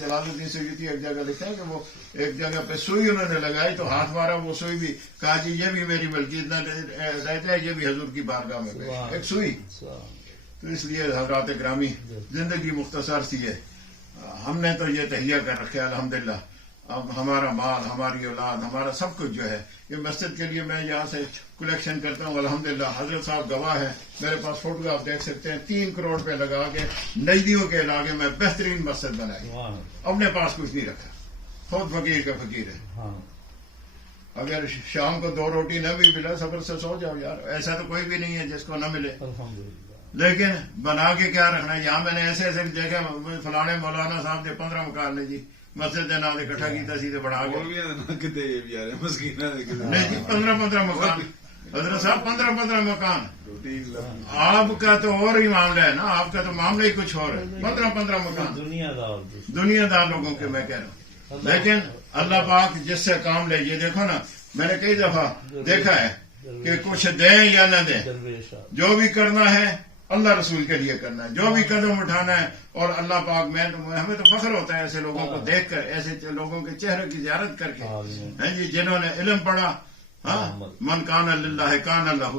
جلال الدین سیوطی ایک جگہ لکھتے ہیں کہ وہ ایک جگہ پہ سوئی انہوں نے لگائی تو ہاتھ مارا، وہ سوئی بھی کہا جی یہ بھی میری ملکیت نہ رہتا ہے، یہ بھی حضور کی بارگاہ میں گئی ایک سوئی. تو اس لیے حضرات گرامی زندگی مختصر سی ہے. ہم نے تو یہ تہیہ کر رکھا ہے الحمدللہ. اب ہمارا مال، ہماری اولاد، ہمارا سب کچھ جو ہے یہ مسجد کے لیے میں یہاں سے کلیکشن کرتا ہوں الحمدللہ. حضرت صاحب گواہ ہیں، میرے پاس فوٹو آپ دیکھ سکتے ہیں. 3 کروڑ پہ لگا کے نجدیوں کے علاقے میں بہترین مسجد بنائی. اپنے پاس کچھ نہیں رکھا، خود فقیر کا فقیر ہے. اگر شام کو 2 روٹی نہ بھی ملا صبر سے سو جاؤ یار، ایسا تو کوئی بھی نہیں ہے جس کو نہ ملے. لیکن بنا کے کیا رکھنا ہے. یہاں میں نے ایسے ایسے دیکھا، فلانے مولانا صاحب نے 15 مکان نے جی مسجد کے نام اکٹھا کیا سیدھے بڑھا کے نہیں جی 15 مکان. حضرت صاحب 15 مکان. آپ کا تو اور ہی معاملہ ہے نا، آپ کا تو معاملہ ہی کچھ اور ہے. 15 مکان دنیا دار لوگوں کے میں کہہ رہا ہوں. لیکن اللہ پاک جس سے کام لے، یہ دیکھو نا، میں نے کئی دفعہ دیکھا ہے کہ کچھ دیں یا نہ دیں، جو بھی کرنا ہے اللہ رسول کے لیے کرنا ہے، جو بھی قدم اٹھانا ہے. اور اللہ پاک ہمیں تو فخر ہوتا ہے ایسے لوگوں کو دیکھ کر، ایسے لوگوں کے چہرے کی زیارت کر کے جی، جنہوں نے علم پڑھا. من کان للہ کان لہ،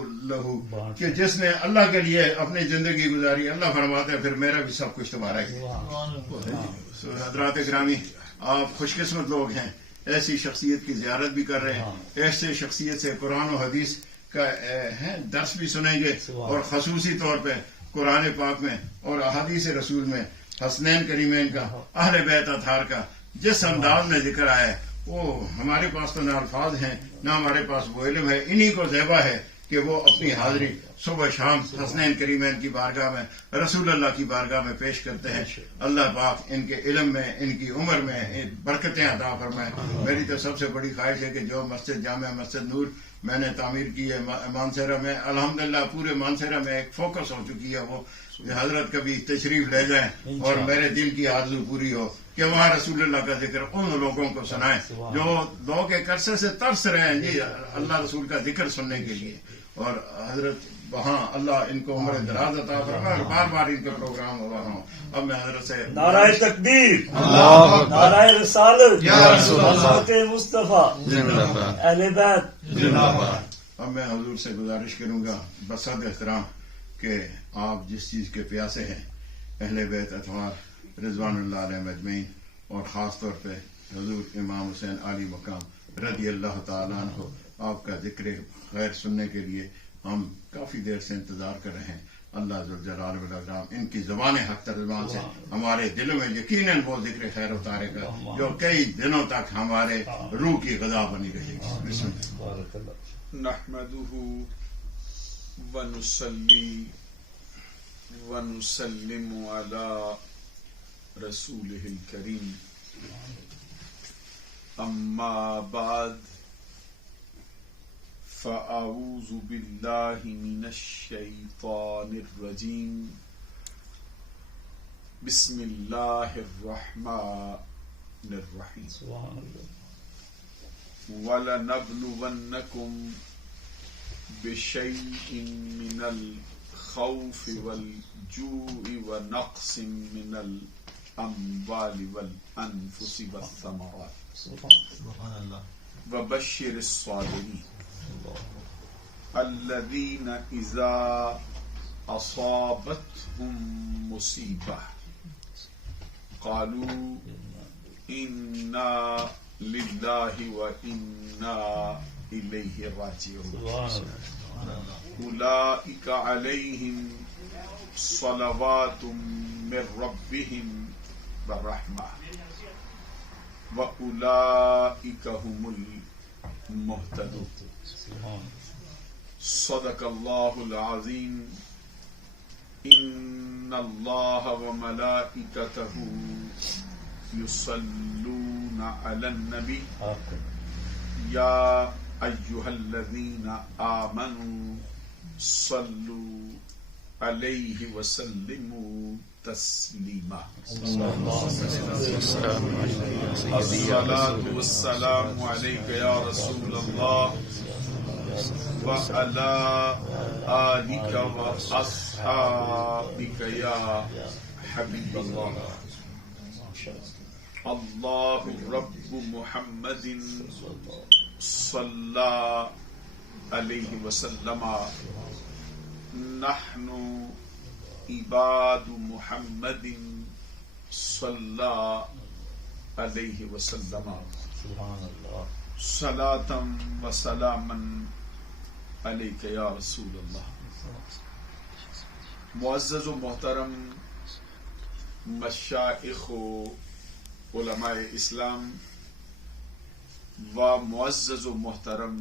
کہ جس نے اللہ کے لیے اپنی زندگی گزاری، اللہ فرماتے ہیں پھر میرا بھی سب کچھ تمہارا ہی. حضرات گرامی، آپ خوش قسمت لوگ ہیں، ایسی شخصیت کی زیارت بھی کر رہے ہیں، ایسے شخصیت سے قرآن و حدیث کا درس بھی سنیں گے. اور خصوصی طور پہ قرآن پاک میں اور احادیث رسول میں حسنین کریمین کا، اہل بیت اطہار کا جس انداز میں ذکر آیا ہے، وہ ہمارے پاس تو نہ الفاظ ہیں نہ ہمارے پاس وہ علم ہے. انہی کو زیبا ہے کہ وہ اپنی حاضری صبح شام حسنین کریمین کی بارگاہ میں، رسول اللہ کی بارگاہ میں پیش کرتے ہیں. اللہ پاک ان کے علم میں، ان کی عمر میں برکتیں عطا فرمائے. میری تو سب سے بڑی خواہش ہے کہ جو مسجد جامع مسجد نور میں نے تعمیر کی ہے مانسہرہ میں، الحمدللہ پورے مانسہرہ میں ایک فوکس ہو چکی ہے. وہ حضرت کبھی تشریف لے جائیں اور میرے دل کی آرزو پوری ہو کہ وہاں رسول اللہ کا ذکر ان لوگوں کو سنائیں جو لوگ ایک عرصے سے ترس رہے ہیں جی اللہ رسول کا ذکر سننے کے لیے. اور حضرت وہاں اللہ ان کو عمر دراز عطا فرمائے اور بار بار ان کا پروگرام ہوا ہوں. اب میں حضرت سے نعرہ تکبیر، نعرہ رسالت، حضرت مصطفیٰ، اہل بیت. اب میں حضور سے گزارش کروں گا بصد احترام کہ آپ جس چیز کے پیاسے ہیں، اہل بیت اطہار رضوان اللہ علیہ اجمعین، اور خاص طور پہ حضور امام حسین علی مقام رضی اللہ تعالیٰ عنہ، آپ کا ذکر خیر سننے کے لیے ہم کافی دیر سے انتظار کر رہے ہیں. اللہ ذوالجلال والاکرام ان کی زبان حق ترجمان سے ہمارے دلوں میں یقیناً وہ ذکر خیر اتارے گا جو کئی دنوں تک ہمارے روح کی غذا بنی رہے گی. بسم اللہ. نحمده ونصلي ونسلم على رسوله الكريم. أما بعد، فأعوذ بالله من الشيطان الرجيم. بسم الله الرحمن الرحيم. وَلَنَبْلُوَنَّكُمْ بِشَيْءٍ مِّنَ الْخَوْفِ وَالْجُوعِ وَنَقْصٍ مِّنَ الْأَمْوَالِ وَالْأَنفُسِ وَالثَّمَرَاتِ وَبَشِّرِ الصَّابِرِينَ الَّذِينَ إِذَا أَصَابَتْهُم مُّصِيبَةٌ قَالُوا إِنَّا للہ وإنا الیہ راجعون. اولئک علیہم صلوات من ربہم ورحمہ واولئک هم المہتدون. صدق اللہ العظیم. ان اللہ وملائکتہ يصلون على النبي يا أيها الذين آمنوا صلوا عليه وسلموا تسليما. الصلاة والسلام عليك يا رسول الله وعلى آلك وأصحابك يا حبيب الله. اللہ رب محمد صلی علیہ وسلم نحن عباد محمد صلی علیہ وسلم صلاۃ و سلاما علیک یا رسول اللہ. معزز و محترم مشائخ و علماء اسلام و معزز و محترم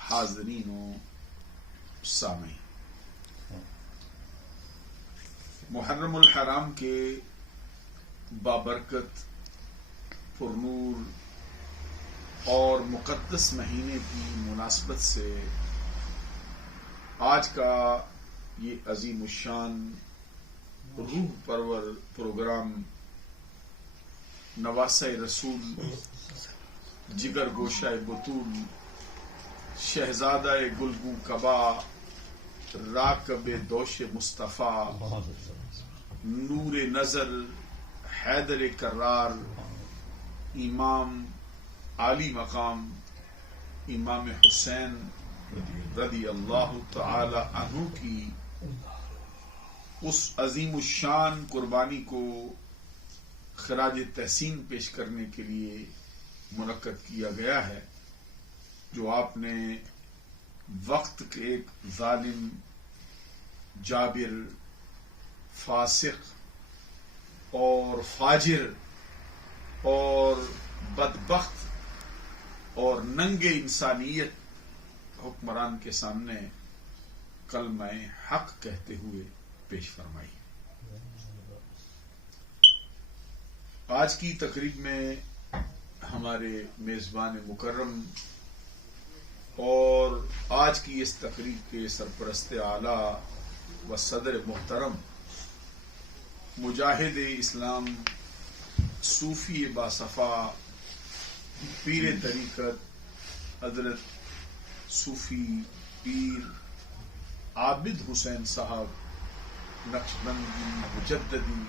حاضرین و سامعین، محرم الحرام کے بابرکت، پرنور اور مقدس مہینے کی مناسبت سے آج کا یہ عظیم الشان روح پرور پروگرام نواسہ رسول، جگر گوشہ بطول، شہزادہ گلگو کبا، راکب دوش مصطفیٰ، نور نظر حیدر کرار، امام عالی مقام امام حسین رضی اللہ تعالی عنہ کی اس عظیم الشان قربانی کو خراج تحسین پیش کرنے کے لیے منعقد کیا گیا ہے، جو آپ نے وقت کے ایک ظالم، جابر، فاسق اور فاجر اور بدبخت اور ننگے انسانیت حکمران کے سامنے کلمہ حق کہتے ہوئے پیش فرمائی. آج کی تقریب میں ہمارے میزبان مکرم اور آج کی اس تقریب کے سرپرست اعلی و صدر محترم مجاہد اسلام، صوفی باصفا، پیر طریقت حضرت صوفی پیر عابد حسین صاحب نقشبندی مجددی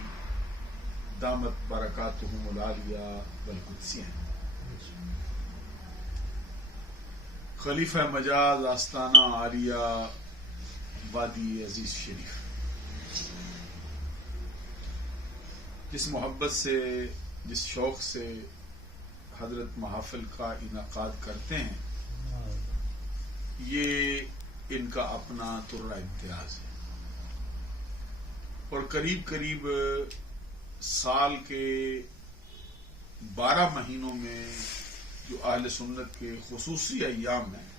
دامت برکاتہم العالیہ والقدسیہ، خلیفہ مجاز آستانہ عالیہ وادی عزیز شریف، جس محبت سے، جس شوق سے حضرت محافل کا انعقاد کرتے ہیں، یہ ان کا اپنا ترہ امتیاز ہے. اور قریب قریب سال کے 12 مہینوں میں جو اہل سنت کے خصوصی ایام ہیں،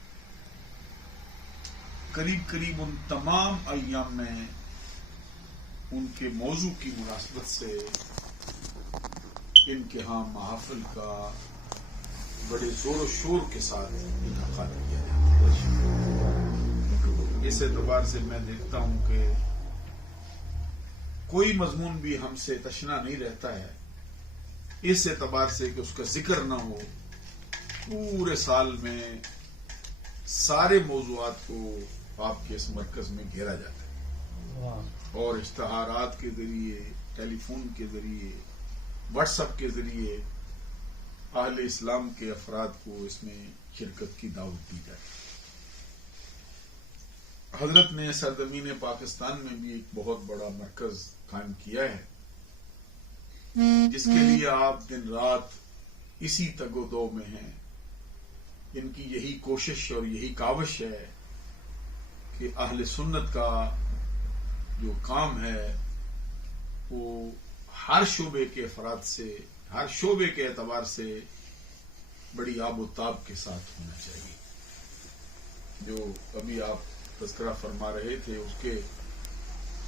قریب قریب ان تمام ایام میں ان کے موضوع کی مناسبت سے ان کے ہاں محافل کا بڑے زور و شور کے ساتھ انعقاد کیا جاتا ہے. اس اعتبار سے میں دیکھتا ہوں کہ کوئی مضمون بھی ہم سے تشنا نہیں رہتا ہے، اس اعتبار سے کہ اس کا ذکر نہ ہو. پورے سال میں سارے موضوعات کو آپ کے اس مرکز میں گھیرا جاتا ہے، اور اشتہارات کے ذریعے، ٹیلی فون کے ذریعے، واٹس ایپ کے ذریعے اہل اسلام کے افراد کو اس میں شرکت کی دعوت دی جائے. حضرت نے سرزمین پاکستان میں بھی ایک بہت بڑا مرکز قائم کیا ہے، جس کے لیے آپ دن رات اسی تگ و دو میں ہیں. ان کی یہی کوشش اور یہی کاوش ہے کہ اہل سنت کا جو کام ہے وہ ہر شعبے کے افراد سے، ہر شعبے کے اعتبار سے بڑی آب و تاب کے ساتھ ہونا چاہیے. جو ابھی آپ تذکرہ فرما رہے تھے، اس کے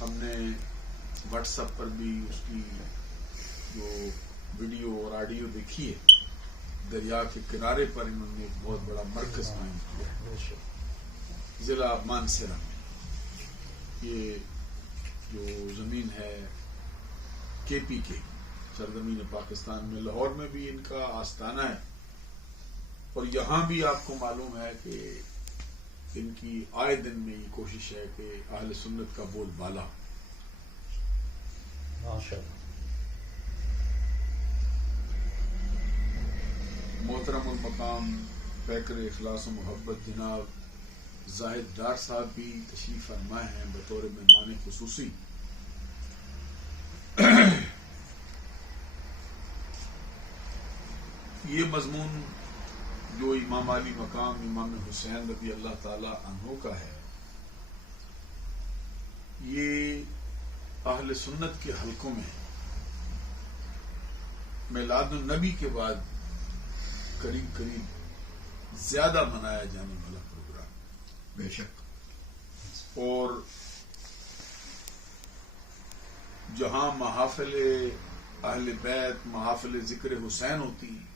ہم نے واٹس ایپ پر بھی اس کی جو ویڈیو اور آڈیو دیکھی ہے. دریا کے کنارے پر انہوں نے ایک بہت بڑا مرکز قائم کیا ضلع مانسہرہ میں. یہ جو زمین ہے KPK، سرزمین پاکستان میں، لاہور میں بھی ان کا آستانہ ہے، اور یہاں بھی آپ کو معلوم ہے کہ ان کی آئے دن میں یہ کوشش ہے کہ اہل سنت کا بول بالا. محترم المقام پیکر اخلاص و محبت جناب زاہد ڈار صاحب بھی تشریف فرما ہیں بطور مہمان خصوصی. یہ مضمون جو امام علی مقام امام حسین رضی اللہ تعالی عنہ کا ہے، یہ اہل سنت کے حلقوں میں میلاد النبی کے بعد قریب زیادہ منایا جانے والا پروگرام. بے شک. اور جہاں محافل اہل بیت، محافل ذکر حسین ہوتی ہیں،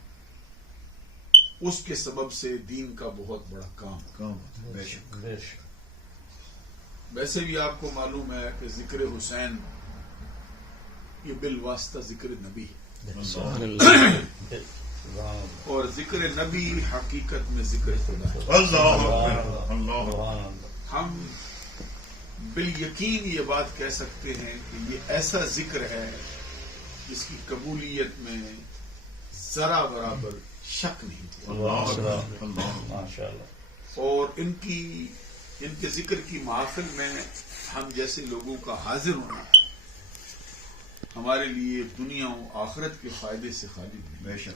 اس کے سبب سے دین کا بہت بڑا کام. بے شک. ویسے بھی آپ کو معلوم ہے کہ ذکر حسین یہ بالواسطہ ذکر نبی ہے، اور ذکر نبی حقیقت میں ذکر خدا ہے. اللہ اللہ. ہم بالیقین یہ بات کہہ سکتے ہیں کہ یہ ایسا ذکر ہے جس کی قبولیت میں ذرا برابر شک نہیں. اور ان کے ذکر کی محافل میں ہم جیسے لوگوں کا حاضر ہونا ہمارے لیے دنیا و آخرت کے فائدے سے خالی نہیں. بے شک.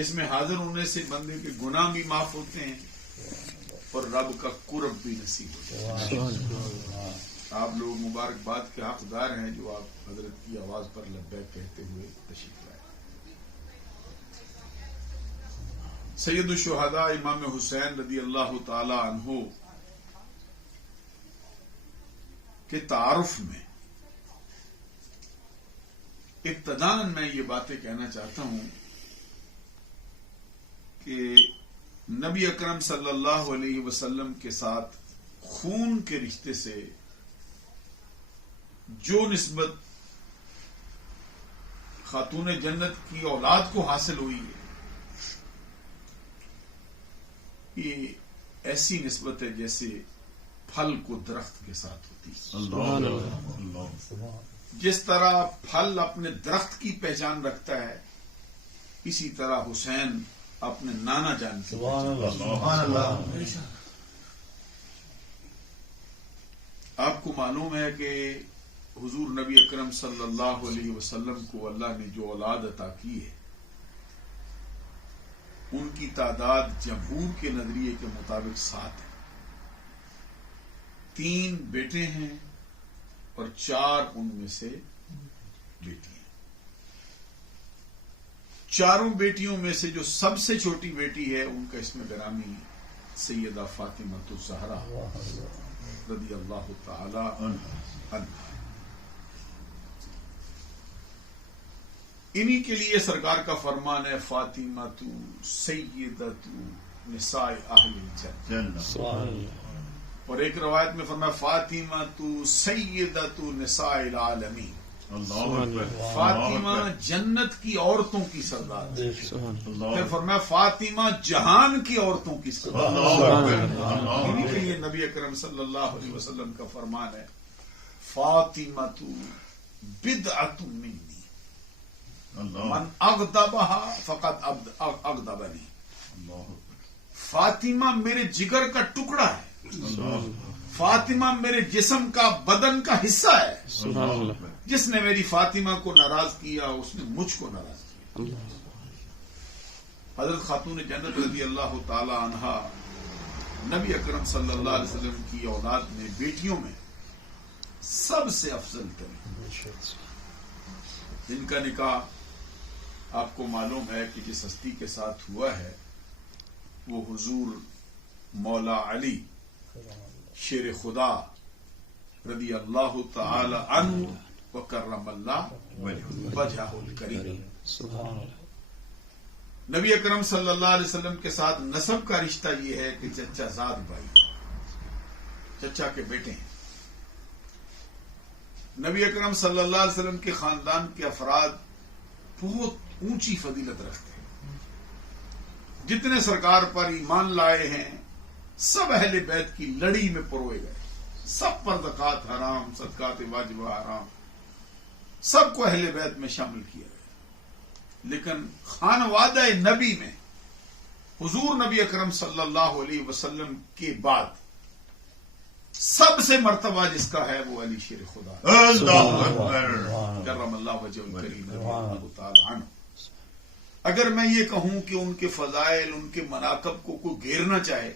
اس میں حاضر ہونے سے بندے کے گناہ بھی معاف ہوتے ہیں اور رب کا قرب بھی نصیب ہوتا ہے. آپ لوگ مبارکباد کے حقدار ہیں جو آپ حضرت کی آواز پر لبیک کہتے ہوئے تشریف لائے. سید الشہداء امام حسین رضی اللہ تعالی عنہ کے تعارف میں ابتداً میں یہ باتیں کہنا چاہتا ہوں کہ نبی اکرم صلی اللہ علیہ وسلم کے ساتھ خون کے رشتے سے جو نسبت خاتون جنت کی اولاد کو حاصل ہوئی ہے، یہ ایسی نسبت ہے جیسے پھل کو درخت کے ساتھ ہوتی ہے. جس طرح پھل اپنے درخت کی پہچان رکھتا ہے، اسی طرح حسین اپنے نانا جان کی پہچان. آپ کو معلوم ہے کہ حضور نبی اکرم صلی اللہ علیہ وسلم کو اللہ نے جو اولاد عطا کی ہے، ان کی تعداد جمہور کے نظریے کے مطابق 7 ہے. 3 بیٹے ہیں اور 4 ان میں سے بیٹی ہیں. 4 بیٹیوں میں سے جو سب سے چھوٹی بیٹی ہے ان کا اسم گرامی سیدہ فاطمہ الزہرا رضی اللہ تعالی عنہا. انہی کے لیے سرکار کا فرمان ہے فاطمہ تو سیدۃ نساء اہل الجنہ. اور ایک روایت میں فرمایا فاطمہ تو سیدۃ نساء العالمین. فاطمہ جنت کی عورتوں کی سردار. پھر فرمایا فاطمہ جہان کی عورتوں کی سردار. انہی کے لیے نبی اکرم صلی اللہ علیہ وسلم کا فرمان ہے فاطمہ تو بدعۃ منی من اغضبها فقط اغضبنی. فاطمہ میرے جگر کا ٹکڑا ہے، فاطمہ میرے جسم کا بدن کا حصہ ہے. جس نے میری فاطمہ کو ناراض کیا اس نے مجھ کو ناراض کیا. حضرت خاتون جنت رضی اللہ تعالی عنہا نبی اکرم صلی اللہ علیہ وسلم کی اولاد میں بیٹیوں میں سب سے افضل ترین، جن کا نکاح آپ کو معلوم ہے کہ جس ہستی کے ساتھ ہوا ہے وہ حضور مولا علی شیر خدا رضی اللہ تعالی عنہ وکرم اللہ وجہہ الکریم. نبی اکرم صلی اللہ علیہ وسلم کے ساتھ نسب کا رشتہ یہ ہے کہ چچا زاد بھائی، چچا کے بیٹے ہیں. نبی اکرم صلی اللہ علیہ وسلم کے خاندان کے افراد بہت اونچی فضیلت رکھتے ہیں. جتنے سرکار پر ایمان لائے ہیں سب اہل بیت کی لڑی میں پروئے گئے. سب پر زکات حرام، صدقات واجبہ حرام، سب کو اہل بیت میں شامل کیا گیا. لیکن خانوادہ نبی میں حضور نبی اکرم صلی اللہ علیہ وسلم کے بعد سب سے مرتبہ جس کا ہے وہ علی شیر خدا اللہ اکبر. کرم اللہ وجہ الکریم رضی اللہ تعالی عنہ. اگر میں یہ کہوں کہ ان کے فضائل، ان کے مناقب کو کوئی گھیرنا چاہے،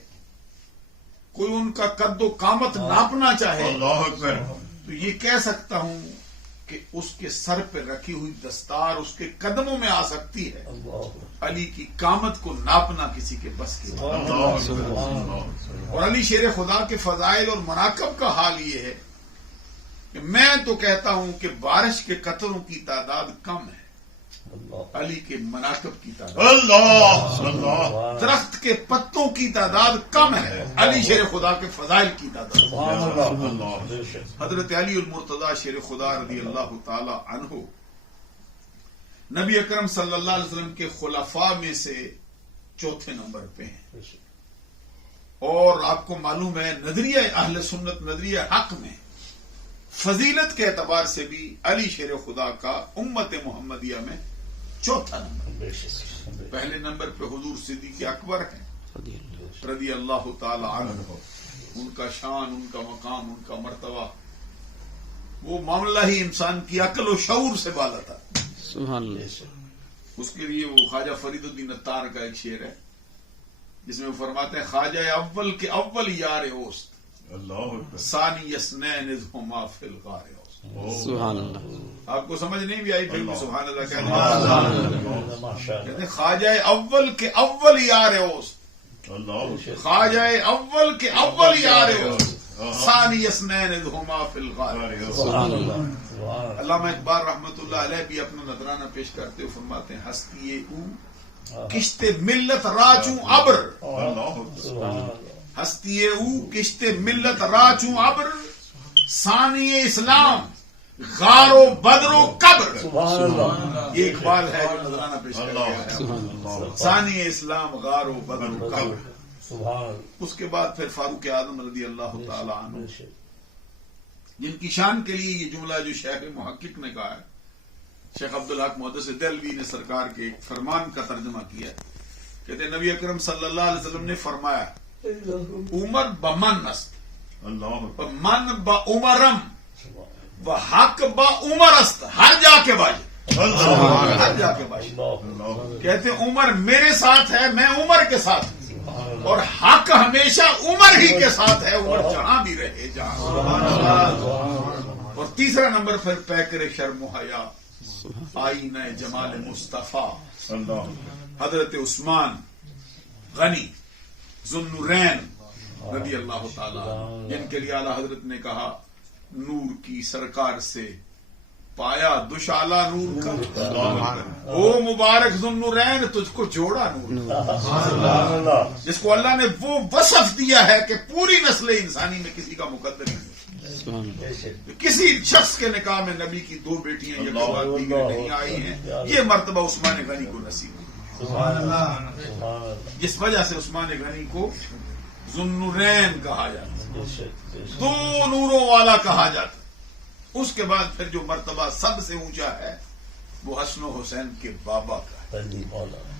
کوئی ان کا قد و قامت ناپنا چاہے، اللہ اکبر. تو یہ کہہ سکتا ہوں کہ اس کے سر پہ رکھی ہوئی دستار اس کے قدموں میں آ سکتی ہے. علی کی قامت کو ناپنا کسی کے بس کی بات نہیں. اللہ اکبر. اللہ اکبر. اور علی شیر خدا کے فضائل اور مناقب کا حال یہ ہے کہ میں تو کہتا ہوں کہ بارش کے قطروں کی تعداد کم ہے، علی کے مناقب کی تعداد. اللہ اللہ. درخت کے پتوں کی تعداد کم ہے، علی شیر خدا کے فضائل کی تعداد. اللہ. حضرت علی المرتضی شیر خدا رضی اللہ تعالی عنہ نبی اکرم صلی اللہ علیہ وسلم کے خلفاء میں سے چوتھے نمبر پہ ہیں. اور آپ کو معلوم ہے نظریہ اہل سنت، نظریہ حق میں فضیلت کے اعتبار سے بھی علی شیر خدا کا امت محمدیہ میں چوتھا نمبر. پہلے نمبر پہ حضور صدیق اکبر ہیں رضی اللہ تعالی عنہ. ان کا شان، ان کا مقام، ان کا مرتبہ، وہ معاملہ ہی انسان کی عقل و شعور سے بالا تھا. سبحان اللہ. اس کے لیے وہ خواجہ فرید الدین عطار کا ایک شعر ہے جس میں وہ فرماتے ہیں خواجہ اول کے اول یار اوست، اللہ اکبر. ثانی اسنین اذ ہما فی الغار اوست. سبحان اللہ. آپ کو سمجھ نہیں بھی آئی پھر بھی سبحان اللہ کہہ ماشاء کہتے ہیں خواجہ اول کے اول یار اوست، اللہ اکبر. خواجہ اول کے اول یار اوست، ثانی اسنین اذ ہما فی الغار. سبحان اللہ. اللہ. علامہ اقبال رحمۃ اللہ علیہ بھی اپنا نذرانہ پیش کرتے ہوئے فرماتے ہیں ہستی او کشت ملت راچوں ابر، اللہ اکبر. ہستی او کشت ملت راچوں ابر، ثانی اسلام غار و بدر و قبر. سبحان اللہ. یہ اقبال ہے جو نذرانہ پیش کر اللہ رہا ہے. اکبر. ثانی اسلام غار و بدر و قبر. سبحان. اس کے بعد پھر فاروق اعظم رضی اللہ تعالی عنہ جن کی شان کے لیے یہ جملہ جو شیخ محقق نے کہا ہے، شیخ عبدالحق محدث دہلوی نے سرکار کے فرمان کا ترجمہ کیا. کہتے ہیں نبی اکرم صلی اللہ علیہ وسلم نے فرمایا عمر بمن است اللہ اکبر. من با عمرم و حق با عمر است. ہر جا کے باجی، ہر جا کے باجی. کہتے ہیں عمر میرے ساتھ ہے، میں عمر کے ساتھ ہوں، اور حق ہمیشہ عمر ہی کے ساتھ ہے، عمر جہاں بھی رہے جہاں. اور تیسرا نمبر پھر پیکر شرم و حیا، آئینہ جمال مصطفیٰ اللہ. حضرت عثمان غنی ذوالنورین رضی اللہ تعالی جن کے لیے اعلیٰ حضرت نے کہا نور کی سرکار سے پایا دشالہ نور کا، او مبارک ذوالنورین تجھ کو جوڑا نور کا. جس کو اللہ نے وہ وصف دیا ہے کہ پوری نسل انسانی میں کسی کا مقدر نہیں. کسی شخص کے نکاح میں نبی کی دو بیٹیاں یک بعد دیگر نہیں آئی ہیں. یہ مرتبہ عثمان غنی کو نصیب ہوئی، جس وجہ سے عثمان غنی کو ذوالنورین کہا جاتا ہے، دو نوروں والا کہا جاتا ہے. اس کے بعد پھر جو مرتبہ سب سے اونچا ہے وہ حسن و حسین کے بابا کا ہے،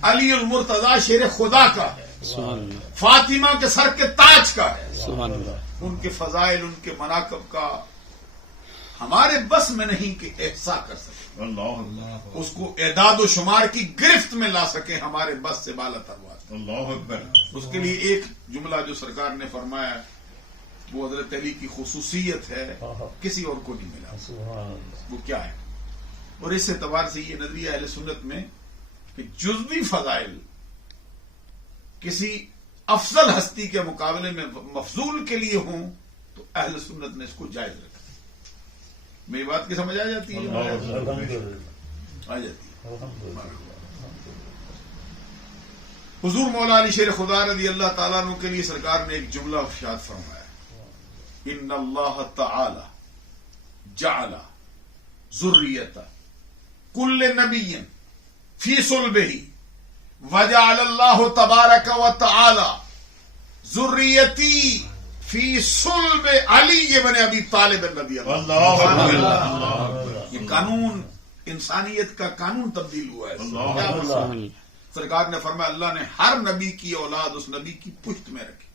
علی المرتضی شیر خدا کا ہے، سبحان اللہ. فاطمہ کے سر کے تاج کا ہے. سبحان اللہ. ان کے فضائل، ان کے مناقب کا ہمارے بس میں نہیں کہ احصا کر سکے، اللہ. اس کو اعداد و شمار کی گرفت میں لا سکے، ہمارے بس سے بالا تر بات. اللہ اکبر. اس کے لیے ایک جملہ جو سرکار نے فرمایا وہ حضرت علی کی خصوصیت ہے، کسی اور کو نہیں ملا. وہ کیا ہے؟ اور اس اعتبار سے یہ نظریہ اہل سنت میں کہ جزوی فضائل کسی افضل ہستی کے مقابلے میں مفضول کے لیے ہوں تو اہل سنت نے اس کو جائز رکھا. میری بات کی سمجھ آ جاتی ہے؟ آ جاتی ہے. حضور مولا علی شیر خدا رضی اللہ تعالیٰ عنہ کے لیے سرکار نے ایک جملہ ارشاد فرمایا، ان اللہ تعالی جعل ذریت کل نبی فی صلبہ وجعل اللہ تبارک و تعالی ذریتی فی صلب علی ابن ابی طالب رضی اللہ. اللہ اکبر. یہ قانون انسانیت کا قانون تبدیل ہوا ہے. اللہ کیا بات؟ سبحان اللہ. سرکار نے فرمایا اللہ نے ہر نبی کی اولاد اس نبی کی پشت میں رکھی،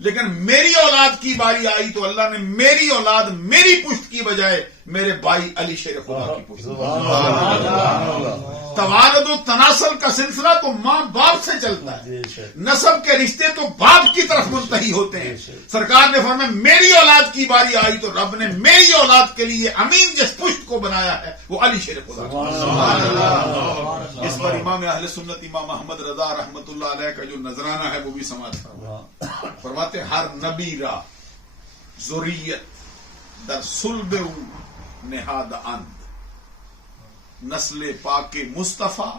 لیکن میری اولاد کی باری آئی تو اللہ نے میری اولاد میری پشت کی بجائے میرے بھائی علی شیر خدا کی پشت. توالد و تناسل کا سلسلہ تو ماں باپ سے چلتا ہے، نسب کے رشتے تو باپ کی طرف منتہی ہوتے ہیں. سرکار نے فرمایا میری اولاد کی باری آئی تو رب نے میری اولاد کے لیے امین جس پشت کو بنایا ہے وہ علی شیر خدا. اس پر امام اہل سنت امام احمد رضا رحمت اللہ علیہ کا جو نذرانہ ہے وہ بھی سماعت فرمائے. فرماتے ہر نبی را ذریت در صلب نہاد اند نسل پاک مصطفیٰ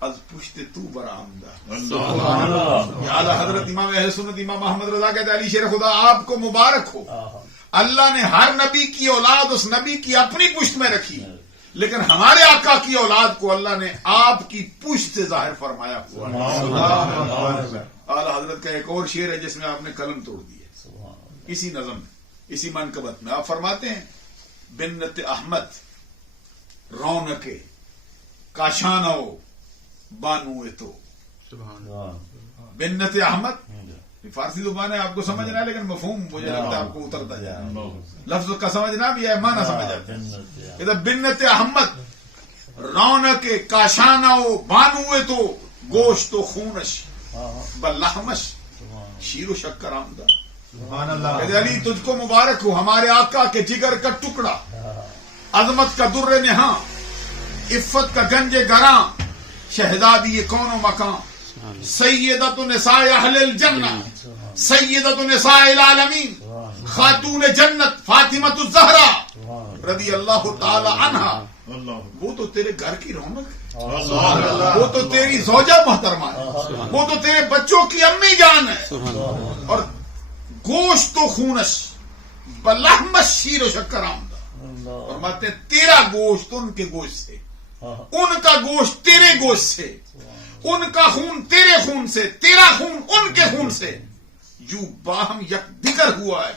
از پشت تو برآمدہ. اللہ اعلیٰ حضرت امام اہل سنت امام احمد رضا کہتے ہیں علی شیر خدا آپ کو مبارک ہو، اللہ نے ہر نبی کی اولاد اس نبی کی اپنی پشت میں رکھی، لیکن ہمارے آقا کی اولاد کو اللہ نے آپ کی پشت سے ظاہر فرمایا ہوا ہے. اعلیٰ حضرت کا ایک اور شعر ہے جس میں آپ نے قلم توڑ دی ہے، اسی نظم میں اسی منقبت میں آپ فرماتے ہیں بنت احمد رونق کاشانو بانو تو. بنت احمد فارسی زبان ہے آپ کو سمجھنا ہے، لیکن مفہوم مجھے لگتا ہے آپ کو اترتا جائے. لفظ کا سمجھنا بھی ہے، معنی سمجھ آتا ہے. ادھر بنت احمد رونق کاشانو بانو تو گوشت و خونش بلحمش شیر و شکر آمدہ. کہتے علی تجھ کو مبارک ہو، ہمارے آقا کے جگر کا ٹکڑا، عظمت کا در نہاں، عفت کا گنج گراں، شہزادی کون و مکان، سیدت نساء اہل الجنہ، سیدت نساء العالمین، خاتون جنت فاطمۃ الزہرا رضی اللہ تعالی عنہا. وہ تو تیرے گھر کی رونق ہے، وہ تو تیری زوجہ محترمہ ہے، وہ تو تیرے بچوں کی امی جان ہے. اور گوشت و خونش بلحمش شیر و شکر آمدہ. فرماتے ہیں تیرا گوشت ان کے گوشت سے، ان کا گوشت تیرے گوشت سے، ان کا خون تیرے خون سے، تیرا خون ان کے خون سے، یوں باہم یک دیگر ہوا ہے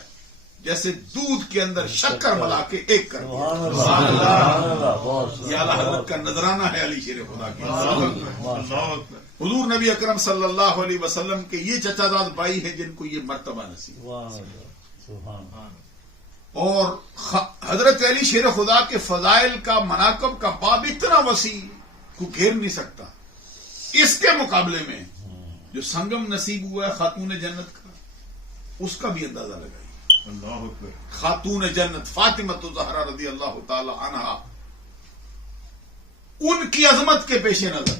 جیسے دودھ کے اندر شکر ملا کے ایک کر دیا. یہ اعلیٰ حضرت کا نذرانہ ہے علی شیر خدا کی. حضور نبی اکرم صلی اللہ علیہ وسلم کے یہ چچا زاد بھائی ہیں جن کو یہ مرتبہ نصیب. اور حضرت علی شیر خدا کے فضائل کا مناقب کا باب اتنا وسیع کو گھیر نہیں سکتا. اس کے مقابلے میں جو سنگم نصیب ہوا ہے خاتون جنت کا، اس کا بھی اندازہ لگائیے. خاتون جنت فاطمۃ الزہرا رضی اللہ تعالی عنہا، ان کی عظمت کے پیش نظر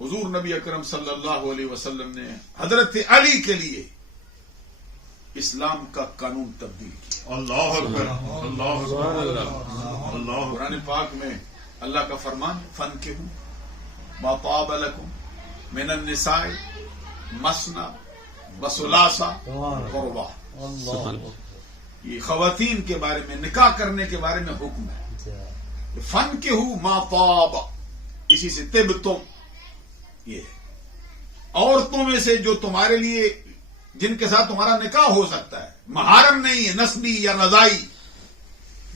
حضور نبی اکرم صلی اللہ علیہ وسلم نے حضرت علی کے لیے اسلام کا قانون تبدیل کیا. اللہ اکبر اللہ اللہ. قرآن پاک میں اللہ کا فرمان فن کے ہوں ما طاب لکم من النساء مثنی وثلاث ورباع. یہ خواتین کے بارے میں، نکاح کرنے کے بارے میں حکم ہے. فن کے ہوں ما طاب، اسی سے طب تم، یہ عورتوں میں سے جو تمہارے لیے جن کے ساتھ تمہارا نکاح ہو سکتا ہے، محارم نہیں ہے، نسبی یا رضائی،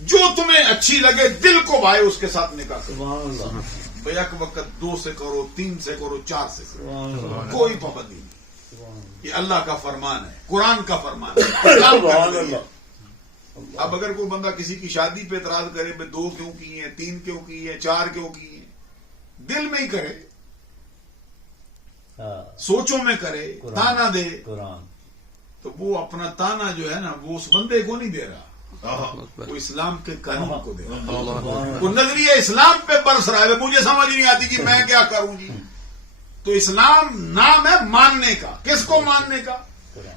جو تمہیں اچھی لگے دل کو بھائے اس کے ساتھ نکاح کرو. بیک وقت 2 سے کرو، 3 سے کرو، 4 سے کرو، کوئی پابندی نہیں. یہ اللہ کا فرمان ہے، قرآن کا فرمان ہے، اسلام کا فرمان ہے. اب اگر کوئی بندہ کسی کی شادی پہ اعتراض کرے 2 کیوں کی ہیں، 3 کیوں کی ہیں، 4 کیوں کی ہیں، دل میں ہی کرے، سوچوں میں کرے، تانا دے، تو وہ اپنا تانا جو ہے نا وہ اس بندے کو نہیں دے رہا، وہ اسلام کے قانون کو دے رہا. وہ نظریہ اسلام پہ برس رہا ہے. مجھے سمجھ نہیں آتی کہ میں کیا کروں جی. تو اسلام نام ہے ماننے کا. کس کو ماننے کا؟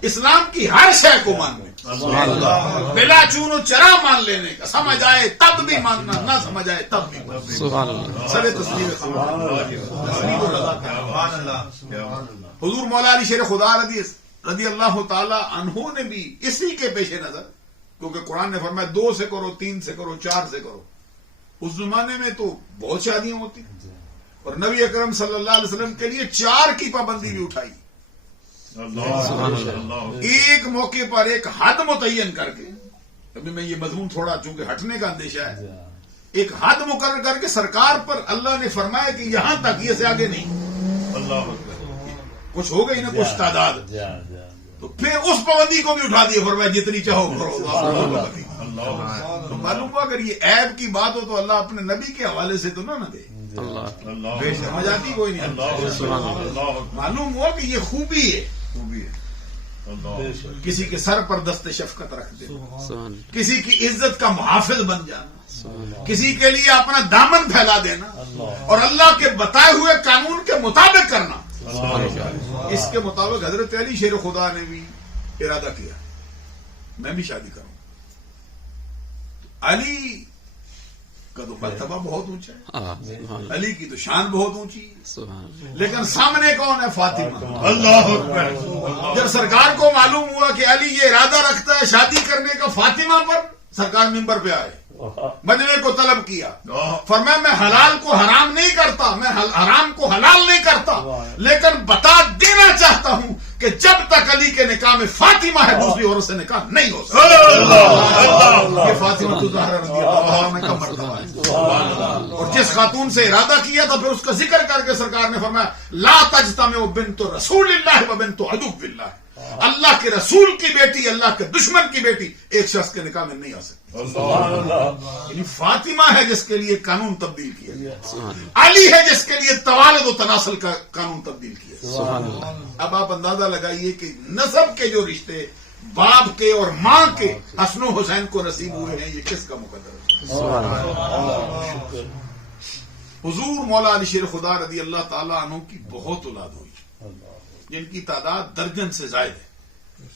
اسلام کی ہر شے کو ماننے کا، بلا چون و چرا مان لینے کا. سمجھ آئے تب بھی ماننا، نہ سمجھ آئے تب بھی ماننا. سر تسلیم حضور مولا علی شیر خدا رضی اللہ تعالی عنہ نے بھی اسی کے پیش نظر، کیونکہ قرآن نے فرمایا 2 سے کرو، 3 سے کرو، 4 سے کرو. اس زمانے میں تو بہت شادیاں ہوتی، اور نبی اکرم صلی اللہ علیہ وسلم کے لیے 4 کی پابندی بھی اٹھائی. ایک موقع پر ایک حد متعین کر کے ابھی میں یہ مضمون تھوڑا چونکہ ہٹنے کا اندیشہ ہے، ایک حد مقرر کر کے سرکار پر اللہ نے فرمایا کہ یہاں تک، یہ سے آگے نہیں. اللہ اکبر. کچھ ہو گئی نا کچھ تعداد، تو پھر اس پابندی کو بھی اٹھا دیے، فرمایا جتنی چاہو کرو. تو معلوم ہوا اگر یہ عیب کی بات ہو تو اللہ اپنے نبی کے حوالے سے تو نہ دے. اللہ بے سمجھ آتی کوئی نہیں. اللہ معلوم ہوا کہ یہ خوبی ہے، خوبی ہے. اللہ کسی کے سر پر دست شفقت رکھ دے، سبحان کسی کی عزت کا محافظ بن جانا، کسی کے لیے اپنا دامن پھیلا دینا اور اللہ کے بتائے ہوئے قانون کے مطابق کرنا. اس کے مطابق حضرت علی شیر خدا نے بھی ارادہ کیا میں بھی شادی کروں. علی کا تو مرتبہ بہت اونچا ہے، سبحان علی کی تو شان بہت اونچی ہے، سبحان لیکن سامنے کون ہے؟ فاطمہ. اللہ اکبر. جب سرکار کو معلوم ہوا کہ علی یہ ارادہ رکھتا ہے شادی کرنے کا فاطمہ پر، سرکار ممبر پہ آئے، مجمع کو طلب کیا، فرمایا میں حلال کو حرام نہیں کرتا، میں حرام کو حلال نہیں کرتا، لیکن بتا دینا چاہتا ہوں کہ جب تک علی کے نکاح میں فاطمہ ہے دوسری عورت سے نکاح نہیں ہو سکتا. یہ فاطمہ تو زہرا رضی اللہ عنہا کا مرتبہ ہے. اور جس خاتون سے ارادہ کیا تھا پھر اس کا ذکر کر کے سرکار نے فرمایا لا تجتمع بنت رسول اللہ و بنت عدو اللہ. اللہ کے رسول کی بیٹی اللہ کے دشمن کی بیٹی ایک شخص کے نکاح میں نہیں آ سکتی. یعنی فاطمہ ہے جس کے لیے قانون تبدیل کیا گیا، علی ہے جس کے لیے توالد و تناسل کا قانون تبدیل کیا. اب آپ اندازہ لگائیے کہ نسب کے جو رشتے باپ کے اور ماں کے حسن و حسین کو نصیب ہوئے ہیں، یہ کس کا مقدر ہے؟ حضور مولا علی شیر خدا رضی اللہ تعالی عنہ کی بہت اولاد ہوئی جن کی تعداد درجن سے زائد ہے.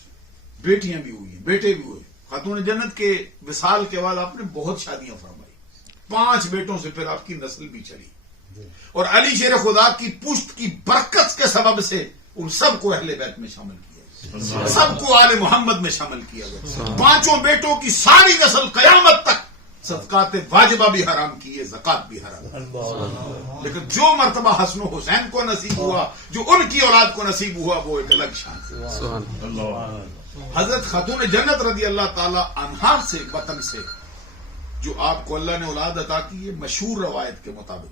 بیٹیاں بھی ہوئی ہیں، بیٹے بھی ہوئے. خاتون جنت کے وصال کے بعد آپ نے بہت شادیاں فرمائی، 5 بیٹوں سے پھر آپ کی نسل بھی چلی، اور علی شیر خدا کی پشت کی برکت کے سبب سے ان سب کو اہل بیت میں شامل کیا، سب کو آل محمد میں شامل کیا گیا. 5 بیٹوں کی ساری نسل قیامت تک صدقات واجبہ بھی حرام کیے، زکات بھی حرام. لیکن جو مرتبہ حسن و حسین کو نصیب ہوا، جو ان کی اولاد کو نصیب ہوا، وہ ایک الگ شان ہے. حضرت خاتون جنت رضی اللہ تعالی عنہا سے وطن سے جو آپ کو اللہ نے اولاد عطا کی ہے، مشہور روایت کے مطابق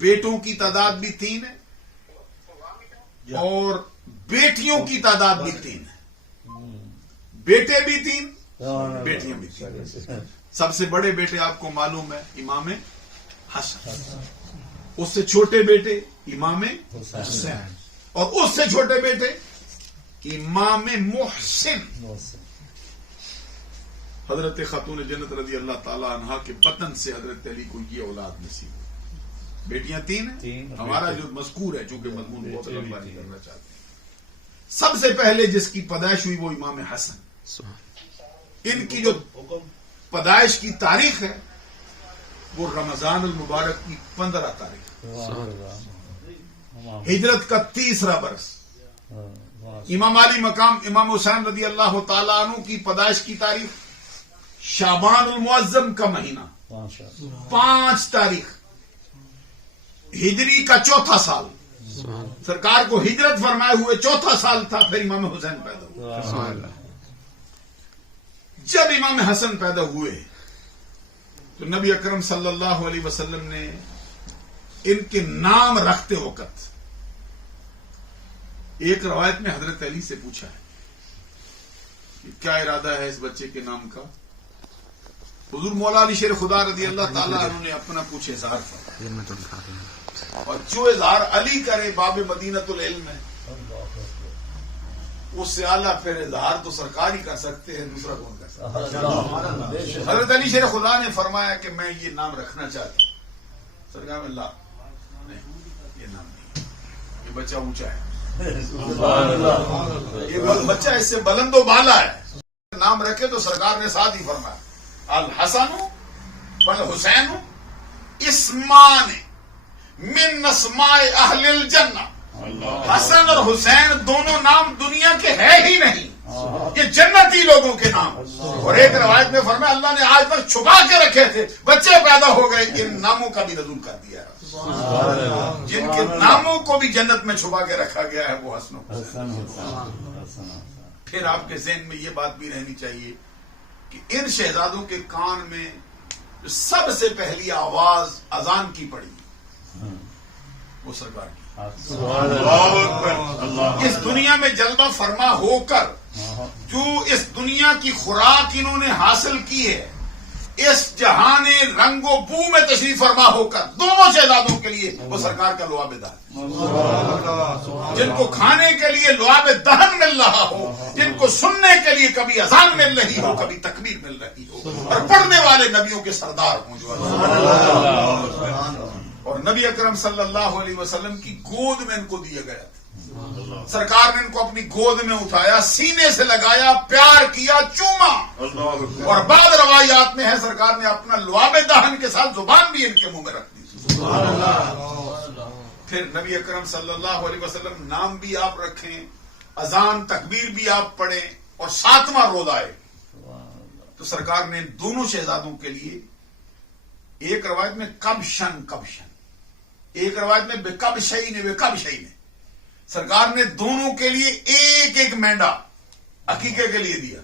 بیٹوں کی تعداد بھی 3 ہے اور بیٹیوں کی تعداد بھی 3 ہے. بیٹے بھی 3، بیٹیاں بھی 3. سب سے بڑے بیٹے آپ کو معلوم ہے امام حسن، اس سے چھوٹے بیٹے امام حسین، اور اس سے چھوٹے بیٹے امام محسن. حضرت خاتون جنت رضی اللہ تعالی عنہا کے وطن سے حضرت علی کو یہ اولاد نصیب ہوئی. بیٹیاں 3 ہیں. ہمارا جو مذکور ہے چونکہ مضمون بہت لمبا نہیں کرنا چاہتے، سب سے پہلے جس کی پیدائش ہوئی وہ امام حسن. ان کی جو پیدائش کی تاریخ ہے وہ رمضان المبارک کی 15 تاریخ، ہجرت کا 3را برس. امام علی مقام امام حسین رضی اللہ تعالیٰ عنہ کی پیدائش کی تاریخ شعبان المعظم کا مہینہ 5 تاریخ، ہجری کا 4تھا سال. سرکار کو ہجرت فرمائے ہوئے 4تھا سال تھا پھر امام حسین پیدا ہوئے. جب امام حسن پیدا ہوئے تو نبی اکرم صلی اللہ علیہ وسلم نے ان کے نام رکھتے وقت ایک روایت میں حضرت علی سے پوچھا ہے کہ کیا ارادہ ہے اس بچے کے نام کا. حضور مولا علی شیر خدا رضی اللہ تعالیٰ عنہ نے اپنا کچھ اظہار فرمایا، اور جو اظہار علی کرے باب مدینۃ العلم ہے اس سے اعلیٰ پھر اظہار تو سرکار ہی کر سکتے ہیں، دوسرا کون کر سکتا ہے. حضرت علی شیر خدا نے فرمایا کہ میں یہ نام رکھنا چاہتا ہوں. سرکار میں اللہ نہیں، یہ نام نہیں، یہ بچہ اونچا ہے، یہ بچہ اس سے بلند و بالا ہے. نام رکھے تو سرکار نے ساتھ ہی فرمایا الحسن والحسین اسمان من اسماء اہل الجنہ. حسن اور حسین دونوں نام دنیا کے ہے ہی نہیں، یہ جنتی لوگوں کے نام. اور ایک روایت میں فرمایا اللہ نے آج تک چھپا کے رکھے تھے، بچے پیدا ہو گئے، ان ناموں کا بھی نزول کر دیا ہے. جن کے ناموں کو بھی جنت میں چھپا کے رکھا گیا ہے وہ حسن و حسین. پھر آپ کے ذہن میں یہ بات بھی رہنی چاہیے کہ ان شہزادوں کے کان میں جو سب سے پہلی آواز اذان کی پڑی وہ سرکار کی. اللہ اکبر. اللہ اس دنیا میں جلوہ فرما ہو کر جو اس دنیا کی خوراک انہوں نے حاصل کی ہے، اس جہان رنگ و بو میں تشریف فرما ہو کر دونوں شہزادوں کے لیے وہ سرکار کا لعاب دہن، جن کو کھانے کے لیے لعاب دہن مل رہا ہو، جن کو سننے کے لیے کبھی اذان مل رہی ہو، کبھی تکبیر مل رہی ہو، اور پڑھنے والے نبیوں کے سردار ہوں جو اور نبی اکرم صلی اللہ علیہ وسلم کی گود میں ان کو دیا گیا تھا. سرکار نے ان کو اپنی گود میں اٹھایا، سینے سے لگایا، پیار کیا، چوما. اور بعض روایات میں ہے سرکار نے اپنا لعاب دہن کے ساتھ زبان بھی ان کے منہ میں رکھ دی. پھر نبی اکرم صلی اللہ علیہ وسلم نام بھی آپ رکھیں، اذان تکبیر بھی آپ پڑھیں، اور 7واں روز آئے تو سرکار نے دونوں شہزادوں کے لیے ایک روایت میں کبشن ایک روایت میں بے کبشین سرکار نے دونوں کے لیے ایک ایک مینڈا عقیقے کے لیے دیا.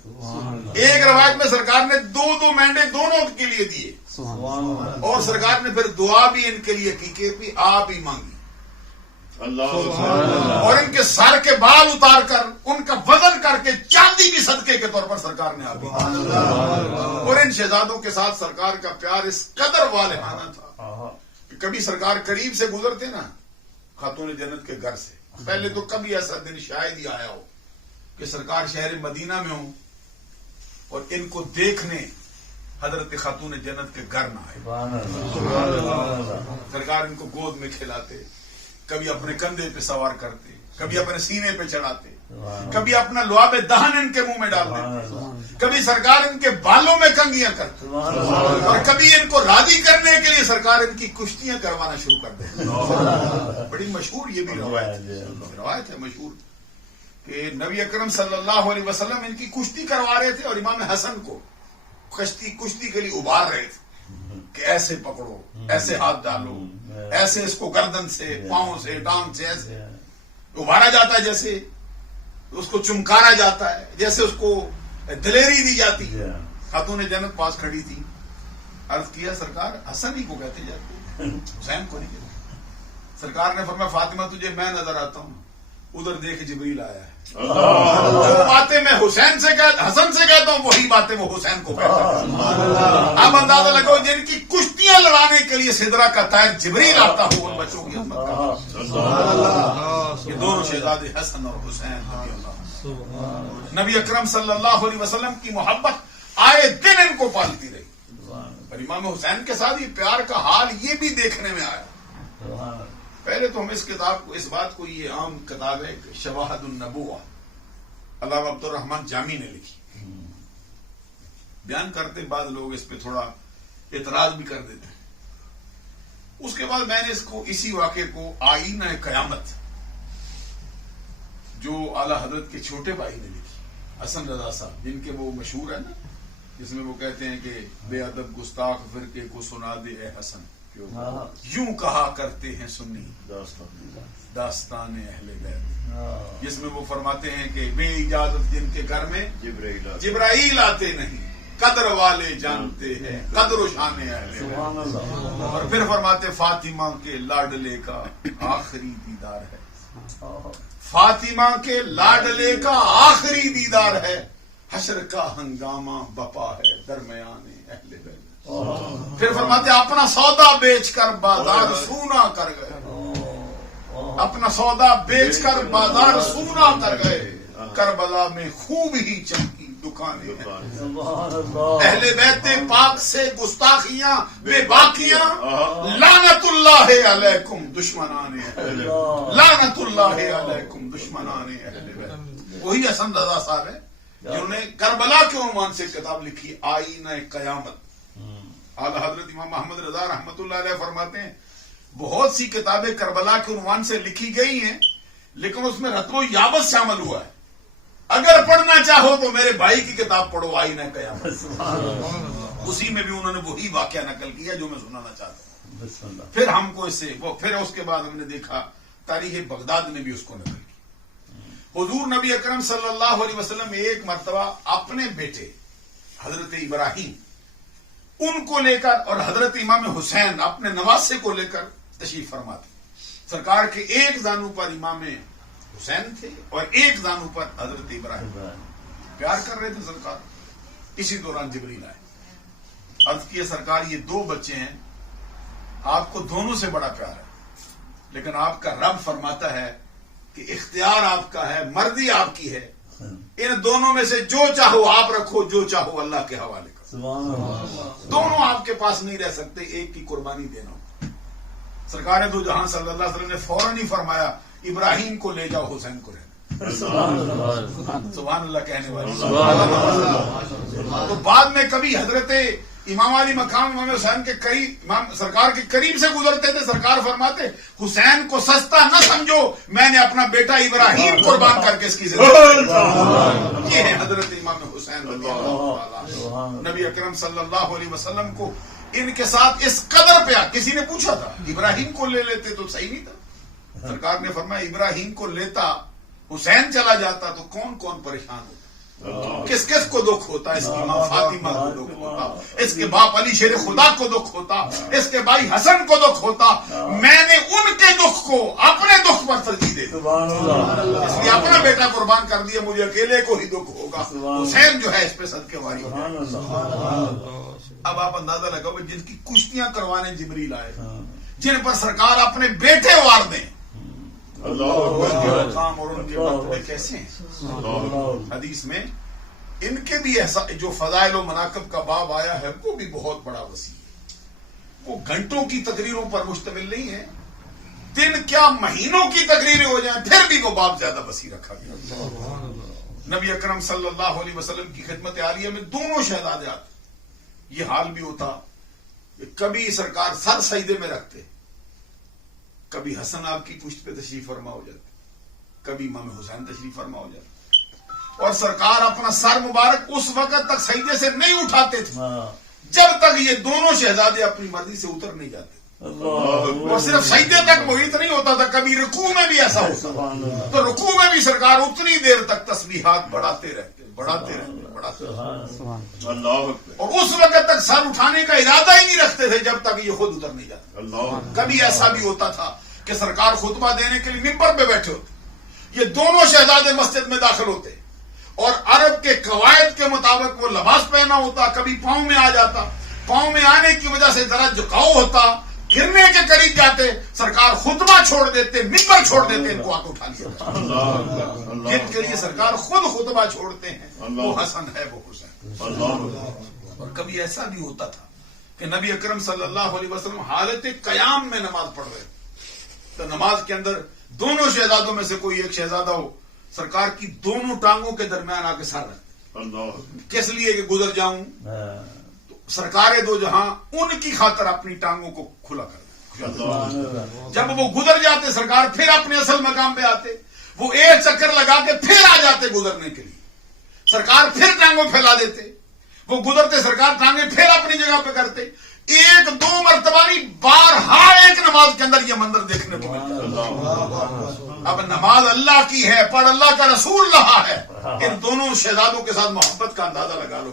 ایک روایت میں سرکار نے دو مینڈے دونوں کے لیے دیے، اور سرکار نے پھر دعا بھی ان کے لیے عقیقے بھی آپ ہی مانگی. اور ان کے سر کے بال اتار کر ان کا وزن کر کے چاندی بھی صدقے کے طور پر سرکار نے آپ. اور ان شہزادوں کے ساتھ سرکار کا پیار اس قدر والہانہ تھا کہ کبھی سرکار قریب سے گزرتے نا خاتون جنت کے گھر سے، پہلے تو کبھی ایسا دن شاید ہی آیا ہو کہ سرکار شہر مدینہ میں ہوں اور ان کو دیکھنے حضرت خاتون جنت کے گھر نہ آئے. سرکار ان کو گود میں کھلاتے، کبھی اپنے کندھے پہ سوار کرتے، کبھی اپنے سینے پہ چڑھاتے، کبھی اپنا لعاب دہن ان کے منہ میں ڈال دیتے، کبھی سرکار ان کے بالوں میں کنگیاں کرتے، اور کبھی ان کو راضی کرنے کے لیے سرکار ان کی کشتیاں کروانا شروع کر دیتے. بڑی مشہور یہ بھی روایت ہے مشہور کہ نبی اکرم صلی اللہ علیہ وسلم ان کی کشتی کروا رہے تھے اور امام حسن کو کشتی کے لیے ابھار رہے تھے کہ ایسے پکڑو، ایسے ہاتھ ڈالو، ایسے اس کو گردن سے، پاؤں سے، ٹانگ سے ایسے ابھارا جاتا ہے، جیسے اس کو چمکارا جاتا ہے، جیسے اس کو دلیری دی جاتی ہے. خاتون جنت پاس کھڑی تھی، عرض کیا سرکار حسن ہی کو کہتے جاتے، حسین کو نہیں کہتے. سرکار نے فرمایا فاطمہ تجھے میں نظر آتا ہوں، ادھر دیکھ جبریل آیا ہے. جو باتیں میں حسن سے کہتا ہوں وہی باتیں وہ حسین کو کہتا ہوں. اب اندازہ لگاؤ جن کی کشتیاں لڑانے کے لیے سدرا کا طائر جبریل آتا ہو ان بچوں کی عظمت کا. یہ دونوں شہزادے حسن اور حسین نبی اکرم صلی اللہ علیہ وسلم کی محبت آئے دن ان کو پالتی رہی. اور امام حسین کے ساتھ یہ پیار کا حال یہ بھی دیکھنے میں آیا. پہلے تو ہم اس بات کو یہ عام کتاب ہے شواہد النبوہ علامہ عبد الرحمن جامی نے لکھی، بیان کرتے بعض لوگ اس پہ تھوڑا اعتراض بھی کر دیتے ہیں. اس کے بعد میں نے اسی واقعے کو آئینہ قیامت جو اعلی حضرت کے چھوٹے بھائی نے لکھی حسن رضا صاحب، جن کے وہ مشہور ہے نا، جس میں وہ کہتے ہیں کہ بے ادب گستاخ فرقے کو سنا دے اے حسن، یوں کہا کرتے ہیں سنی داستان اہل بیت، جس میں وہ فرماتے ہیں کہ بے اجازت جن کے گھر میں جبرائیل آتے نہیں، قدر والے جانتے ہیں قدر و شان اہل بیت. اور پھر فرماتے فاطمہ کے لاڈلے کا آخری دیدار ہے، فاطمہ کے لاڈلے کا آخری دیدار ہے، حشر کا ہنگامہ بپا ہے درمیان اہل بیت. پھر فرماتے اپنا سودا بیچ کر بازار سونا کر گئے، اپنا سودا بیچ کر بازار سونا کر گئے، کربلا میں خوب ہی چمکی دکانیں ہیں. اہل بیت پاک سے گستاخیاں بے باقیاں، لعنت اللہ علیکم دشمنان اہل بیت، لعنت اللہ علیکم دشمنان اہل بیت. وہی حسن رضا صاحب ہے جنہوں نے کربلا کے عنوان سے کتاب لکھی آئینہ قیامت. اعلی حضرت امام محمد رضا رحمۃ اللہ علیہ فرماتے ہیں بہت سی کتابیں کربلا کے عنوان سے لکھی گئی ہیں لیکن اس میں رتب و یابس شامل ہوا ہے. اگر پڑھنا چاہو تو میرے بھائی کی کتاب پڑھو آئینہ قیامت، اسی میں بھی انہوں نے وہی واقعہ نقل کیا جو میں سنانا چاہتا ہوں. پھر ہم کو اس سے پھر اس کے بعد ہم نے دیکھا تاریخ بغداد نے بھی اس کو نقل کی. حضور نبی اکرم صلی اللہ علیہ وسلم ایک مرتبہ اپنے بیٹے حضرت ابراہیم ان کو لے کر اور حضرت امام حسین اپنے نواسے کو لے کر تشریف فرما تھے. سرکار کے ایک زانو پر امام حسین تھے اور ایک زانو پر حضرت ابراہیم. پیار کر رہے تھے سرکار. اسی دوران جبریل آئے. عرض کیے سرکار یہ دو بچے ہیں, آپ کو دونوں سے بڑا پیار ہے, لیکن آپ کا رب فرماتا ہے کہ اختیار آپ کا ہے, مرضی آپ کی ہے, ان دونوں میں سے جو چاہو آپ رکھو, جو چاہو اللہ کے حوالے کرو. سبحان اللہ. دونوں آپ کے پاس نہیں رہ سکتے, ایک کی قربانی دینا ہو. سرکار دو جہاں صلی اللہ علیہ وسلم نے فوراً ہی فرمایا ابراہیم کو لے جاؤ, حسین کو رہنا. سبحان اللہ کہنے والے. تو بعد میں کبھی حضرت امام علی مقام امام حسین کے قریب, سرکار کے قریب سے گزرتے تھے, سرکار فرماتے حسین کو سستا نہ سمجھو, میں نے اپنا بیٹا ابراہیم قربان کر کے اس کی زندگی. یہ ہے حضرت امام حسین رضی اللہ تعالی. نبی اکرم صلی اللہ علیہ وسلم کو ان کے ساتھ اس قدر پیار. کسی نے پوچھا تھا ابراہیم کو لے لیتے تو صحیح نہیں تھا. سرکار نے فرمایا ابراہیم کو لیتا, حسین چلا جاتا تو کون کون پریشان ہوتا, کس کس کو دکھ ہوتا. اس کی ماں فاطمہ کو دکھ ہوتا, اس کے باپ علی شیر خدا کو دکھ ہوتا, اس کے بھائی حسن کو دکھ ہوتا. میں نے ان کے دکھ کو اپنے دکھ پر ترجیح دے دی, اس لیے اپنا بیٹا قربان کر دیا, مجھے اکیلے کو ہی دکھ ہوگا. حسین جو ہے اس پہ صدقے واری ہوگا. اب آپ اندازہ لگاؤ جن کی کشتیاں کروانے جبریل آئے, جن پر سرکار اپنے بیٹے وار دیں, مقام اور ان کے مرتبے کیسے ہیں. حدیث میں ان کے بھی ایسا جو فضائل و مناقب کا باب آیا ہے وہ بھی بہت بڑا وسیع ہے. وہ گھنٹوں کی تقریروں پر مشتمل نہیں ہے, دن کیا مہینوں کی تقریریں ہو جائیں پھر بھی وہ باب زیادہ وسیع رکھا گیا. نبی اکرم صلی اللہ علیہ وسلم کی خدمت عالیہ میں دونوں شہزادیات, یہ حال بھی ہوتا کہ کبھی سرکار سر سجدے میں رکھتے, کبھی حسن آپ کی پشت پہ تشریف فرما ہو جاتے, کبھی امام حسین تشریف فرما ہو جاتے, اور سرکار اپنا سر مبارک اس وقت تک سجدے سے نہیں اٹھاتے تھے جب تک یہ دونوں شہزادے اپنی مرضی سے اتر نہیں جاتے. اور صرف سجدے تک محیط نہیں ہوتا تھا, کبھی رکوع میں بھی ایسا ہوتا, تو رکوع میں بھی سرکار اتنی دیر تک تسبیحات بڑھاتے رہتے. اور اس وقت تک سر اٹھانے کا ارادہ ہی نہیں رکھتے تھے جب تک یہ خود اتر نہیں جاتے. کبھی ایسا بھی ہوتا تھا کہ سرکار خطبہ دینے کے لیے ممبر پہ بیٹھے ہوتے, یہ دونوں شہزادے مسجد میں داخل ہوتے, اور عرب کے قواعد کے مطابق وہ لباس پہنا ہوتا, کبھی پاؤں میں آ جاتا, پاؤں میں آنے کی وجہ سے ذرا جھکاؤ ہوتا, گرنے کے قریب جاتے, سرکار خطبہ چھوڑ دیتے, ممبر چھوڑ دیتے, ان کو آگے اٹھا لیا. جن کے لیے سرکار خود خطبہ چھوڑتے ہیں وہ حسن ہے, وہ حسین. اور کبھی ایسا بھی ہوتا تھا کہ نبی اکرم صلی اللہ علیہ وسلم حالت قیام میں نماز پڑھ رہے, تو نماز کے اندر دونوں شہزادوں میں سے کوئی ایک شہزادہ ہو, سرکار کی دونوں ٹانگوں کے درمیان آ کے سر رکھتے. کس لیے کہ گزر جاؤں, سرکار دو جہاں ان کی خاطر اپنی ٹانگوں کو کھلا کر دیں. جب وہ گزر جاتے سرکار پھر اپنے اصل مقام پہ آتے, وہ ایک چکر لگا کے پھر آ جاتے گزرنے کے لیے, سرکار پھر ٹانگوں پھیلا دیتے, وہ گزرتے سرکار ٹانگیں پھر اپنی جگہ پہ کرتے. ایک دو مرتبہ نہیں, بارہا ایک نماز کے اندر یہ منظر دیکھنے کو ملتا. اب نماز اللہ کی ہے, پر اللہ کا رسول رہا ہے. ان دونوں شہزادوں کے ساتھ محبت کا اندازہ لگا لو.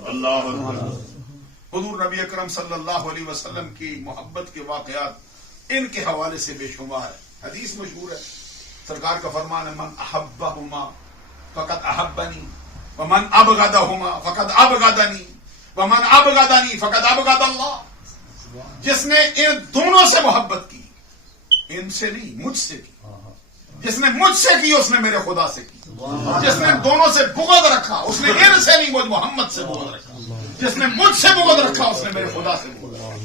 حضور نبی اکرم صلی اللہ علیہ وسلم کی محبت کے واقعات ان کے حوالے سے بے شمار ہے. حدیث مشہور ہے, سرکار کا فرمان ہے, من احبہما فقد احبنی ومن ابغضہما فقد ابغضنی ومن ابغضنی فقد ابغض اللہ. جس نے ان دونوں سے محبت کی, ان سے نہیں مجھ سے کی, جس نے مجھ سے کی اس نے میرے خدا سے کی, جس نے دونوں سے بغض رکھا اس نے ان سے نہیں مجھ محمد سے بغض رکھا, جس نے مجھ سے بغض رکھا اس نے میرے خدا سے بغض رکھا.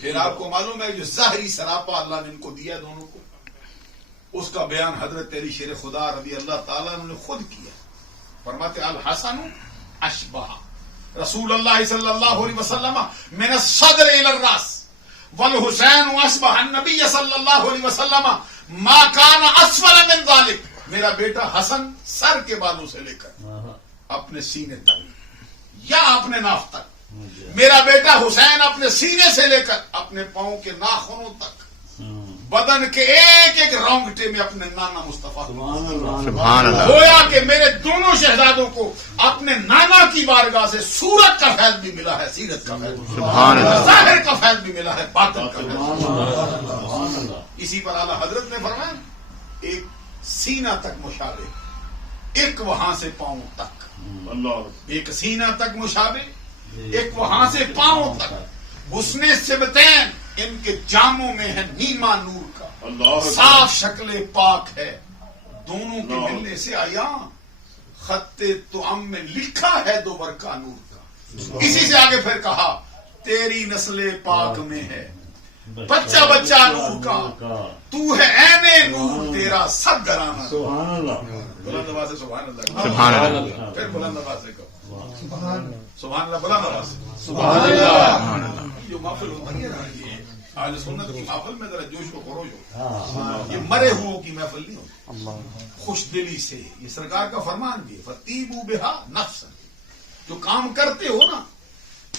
پھر آپ کو معلوم ہے جو ظاہری سراپا اللہ نے ان کو دیا دونوں کو, اس کا بیان حضرت علی شیر خدا رضی اللہ تعالیٰ نے خود کیا. فرماتے الحسن اشبہ رسول اللہ صلی اللہ علیہ وسلم من الصدر الى الراس والحسین اشبہ النبی صلی اللہ علیہ وسلم ما کان اسفل من ذلك. میرا بیٹا حسن سر کے بالوں سے لے کر اپنے سینے تک یا اپنے ناف تک, میرا بیٹا حسین اپنے سینے سے لے کر اپنے پاؤں کے ناخنوں تک بدن کے ایک ایک رونگٹے میں اپنے نانا مصطفیٰ سبحان اللہ گویا کہ میرے دونوں شہزادوں کو اپنے نانا کی بارگاہ سے صورت کا فیض بھی ملا ہے، سیرت کا فیض بھی ملا سبحان ہے، اللہ ظاہر کا فیض بھی ملا ہے، باطن کا فیض بھی ملا ہے۔ اسی پر اعلیٰ حضرت نے فرمایا ایک سینہ تک مشابہ، ایک وہاں سے پاؤں تک، ایک سینہ تک مشابہ، ایک وہاں سے پاؤں تک، حسن سبتین ان کے جاموں میں ہے نیما نور کا، صاف شکل پاک ہے دونوں کے ملنے سے آیا، خط توام میں لکھا ہے دو برقع نور کا۔ اسی سے آگے پھر کہا تیری نسل پاک میں ہے بچہ بچہ نور کا، تو ہے عین نور تیرا سب گرانا۔ سبحان اللہ بلند آواز سے سبحان اللہ، سبحان اللہ پھر بلند آواز سے کہو سبحان اللہ، بلند آواز سے سبحان اللہ جو محفل ہوتا ہے نا، یہ اہل سنت کی محفل میں ذرا جوش و خروش ہو، یہ مرے ہوئوں کی محفل نہیں ہوتی، خوش دلی سے۔ یہ سرکار کا فرمان بھی ہے فَطِيبُوا بِهَا نَفْسًا، جو کام کرتے ہو نا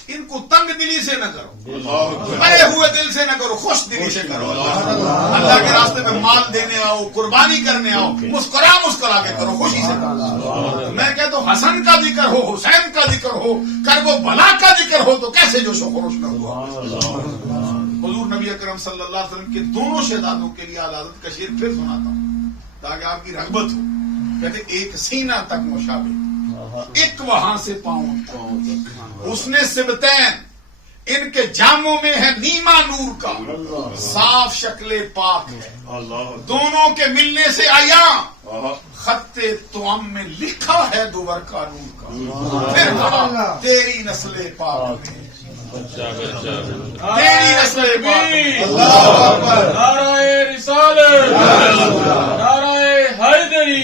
ان کو تنگ دلی سے نہ کرو، مرے ہوئے دل سے نہ کرو، خوش دلی سے کرو۔ اللہ کے راستے میں مال دینے آؤ، قربانی کرنے آؤ، مسکرا مسکرا کے کرو، خوشی سے کرو۔ میں کہتا ہوں حسن کا ذکر ہو، حسین کا ذکر ہو، کرب و بلا کا ذکر ہو تو کیسے جوش و خروش نہ ہوا۔ حضور نبی اکرم صلی اللہ علیہ وسلم کے دونوں شہزادوں کے لیے اعلیٰ حضرت کا شعر پھر سناتا ہوں تاکہ آپ کی رغبت ہو۔ کہتے ایک سینہ تک مشابہ، ایک وہاں سے پاؤں تک، حسن سبتین ان کے جاموں میں ہے نیما نور کا، صاف شکل پاک ہے دونوں کے ملنے سے آیا، خط توام میں لکھا ہے دو برقع نور کا۔ پھر کہا تیری نسل پاک میں، تیری نسل پاک میں، نعرہ رسالت، نعرہ حیدری،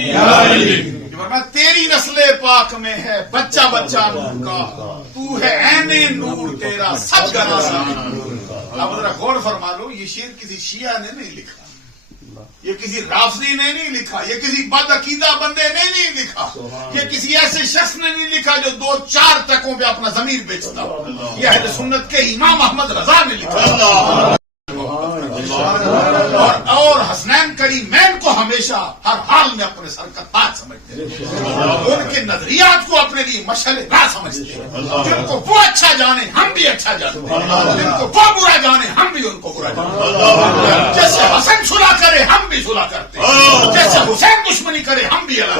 ورنہ تیری نسل پاک میں ہے بچہ بچہ نور کا، تو ہے عین نور تیرا سب گرانا۔ اب ذرا غور فرما لو، یہ شعر کسی شیعہ نے نہیں لکھا، یہ کسی رافضی نے نہیں لکھا، یہ کسی بد عقیدہ بندے نے نہیں لکھا، یہ کسی ایسے شخص نے نہیں لکھا جو 2-4 ٹکوں پہ اپنا ضمیر بیچتا ہو، یہ اہل سنت کے امام احمد رضا نے لکھا۔ اور حسنین کریمین کو ہمیشہ ہر حال میں اپنے سر کا تاج سمجھتے ہیں، ان کے نظریات کو اپنے لیے مشعل راہ سمجھتے ہیں، جن کو وہ اچھا جانے ہم بھی اچھا جانتے ہیں، جن کو وہ برا جانے ہم بھی ان کو برا جانتے ہیں، جیسے حسن صلح کرے ہم بھی صلح کرتے ہیں، جیسے حسین دشمنی کرے ہم بھی الگ۔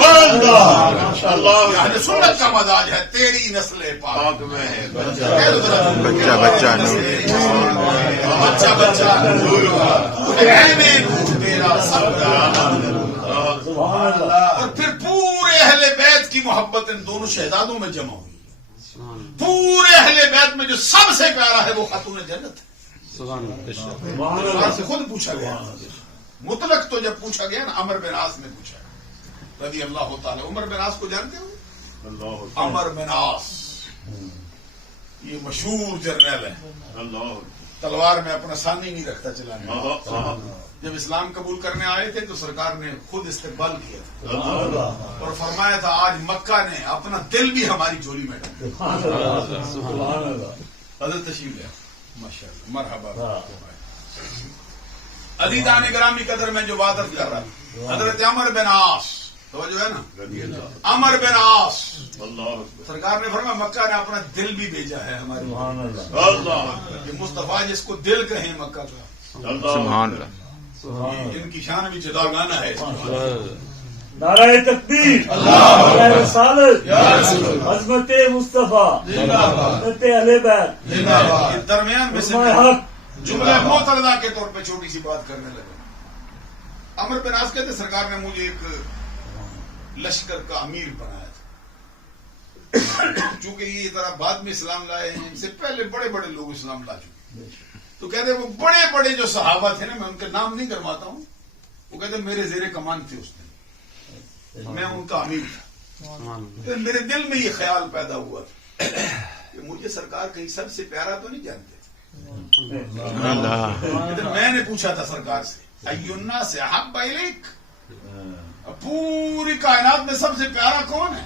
اہل سنت کا مزاج ہے تیری نسل پاک میں ہے بچہ بچہ نور، بچہ بچہ نور کا، عین نور تیرا سب گرانا۔ اور پھر پورے اہل بیت کی محبت ان دونوں شہزادوں میں جمع ہوئی، پورے اہل بیت میں جو سب سے پیارا ہے وہ خاتون جنت ہے۔ سے خود پوچھا گیا، مطلق تو جب پوچھا گیا نا عمر بن عاص نے پوچھا رضی اللہ تعالی۔ عمر بن عاص کو جانتے ہو؟ عمر بن عاص یہ مشہور جرنیل ہے، تلوار میں اپنا ثانی نہیں رکھتا چلانے۔ جب اسلام قبول کرنے آئے تھے تو سرکار نے خود استقبال کیا تھا اور فرمایا تھا آج مکہ نے اپنا دل بھی ہماری جھولی میں ڈالا۔ حضرت تشریف لے ماشاءاللہ، مرحبا۔ عزیزان گرامی قدر میں جو بات عرض کر رہا تھا، حضرت عمر بن عاص توجہ ہے نا، عمر بن عاص سرکار نے فرمایا مکہ نے اپنا دل بھی بھیجا ہے ہمارے، یہ مصطفیٰ جس کو دل کہیں مکہ کا، سبحان اللہ ان کی شان بھی جدا گانا ہے۔ نعرہ تکبیر، نعرہ رسالت، عظمت مصطفیٰ، عظمت اہل بیت، یہ درمیان میں سے فرمائے حق۔ جملہ معترضہ کے طور پہ چھوٹی سی بات کرنے لگے۔ عمر بن عاص کہتے سرکار نے مجھے ایک لشکر کا امیر بنایا تھا، چونکہ یہ ذرا بعد میں اسلام لائے ہیں، ان سے پہلے بڑے بڑے لوگ اسلام لا چکے، تو کہتے وہ بڑے بڑے جو صحابہ تھے نا، میں ان کے نام نہیں کرواتا ہوں، وہ کہتے میرے زیر کمان تھے اس دن، میں ان کا امیر تھا۔ میرے دل میں یہ خیال پیدا ہوا کہ مجھے سرکار کہیں سب سے پیارا تو نہیں جانتے۔ میں نے پوچھا تھا سرکار سے ای الناس احب الیک، پوری کائنات میں سب سے پیارا کون ہے؟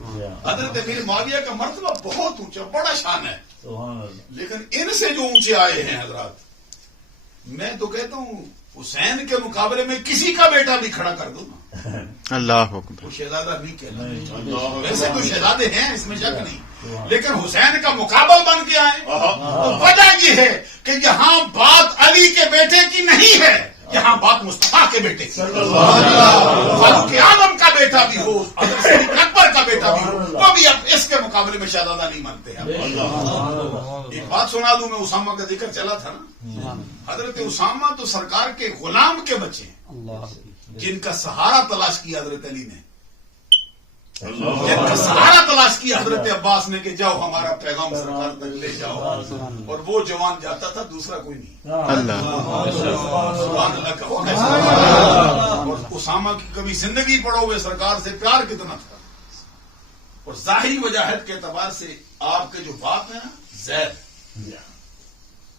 حضرت امیر معاویہ کا مرتبہ بہت اونچا، بڑا شان ہے، سبحان اللہ، لیکن ان سے جو اونچے آئے ہیں حضرات، میں تو کہتا ہوں حسین کے مقابلے میں کسی کا بیٹا بھی کھڑا کر دو نا، اللہ اکبر. وہ شہزادہ نہیں کہنا. ویسے تو شہزادے ہیں، اس میں شک نہیں، لیکن حسین کا مقابل بن کے آئے. تو وجہ یہ ہے کہ یہاں بات علی کے بیٹے کی نہیں ہے، یہاں بات مصطفیٰ کے بیٹے کی. فاروق اعظم کا بیٹا بھی ہو، حضرت اکبر کا بیٹا بھی ہو، وہ بھی اب اس کے مقابلے میں شہزادہ نہیں مانتے ہیں. ایک بات سنا دوں، میں اسامہ کا ذکر چلا تھا نا، حضرت اسامہ تو سرکار کے غلام کے بچے ہیں، جن کا سہارا تلاش کیا حضرت علی نے، جن کا سہارا تلاش کیا حضرت عباس نے کہ جاؤ ہمارا پیغام سرکار تک لے جاؤ، اور وہ جوان جاتا تھا، دوسرا کوئی نہیں. اللہ سبحان اللہ کہو. اور اسامہ کی کبھی زندگی پڑھو ہوئے سرکار سے پیار کتنا تھا. اور ظاہری وجاہت کے اعتبار سے آپ کے جو باپ ہیں نا زید،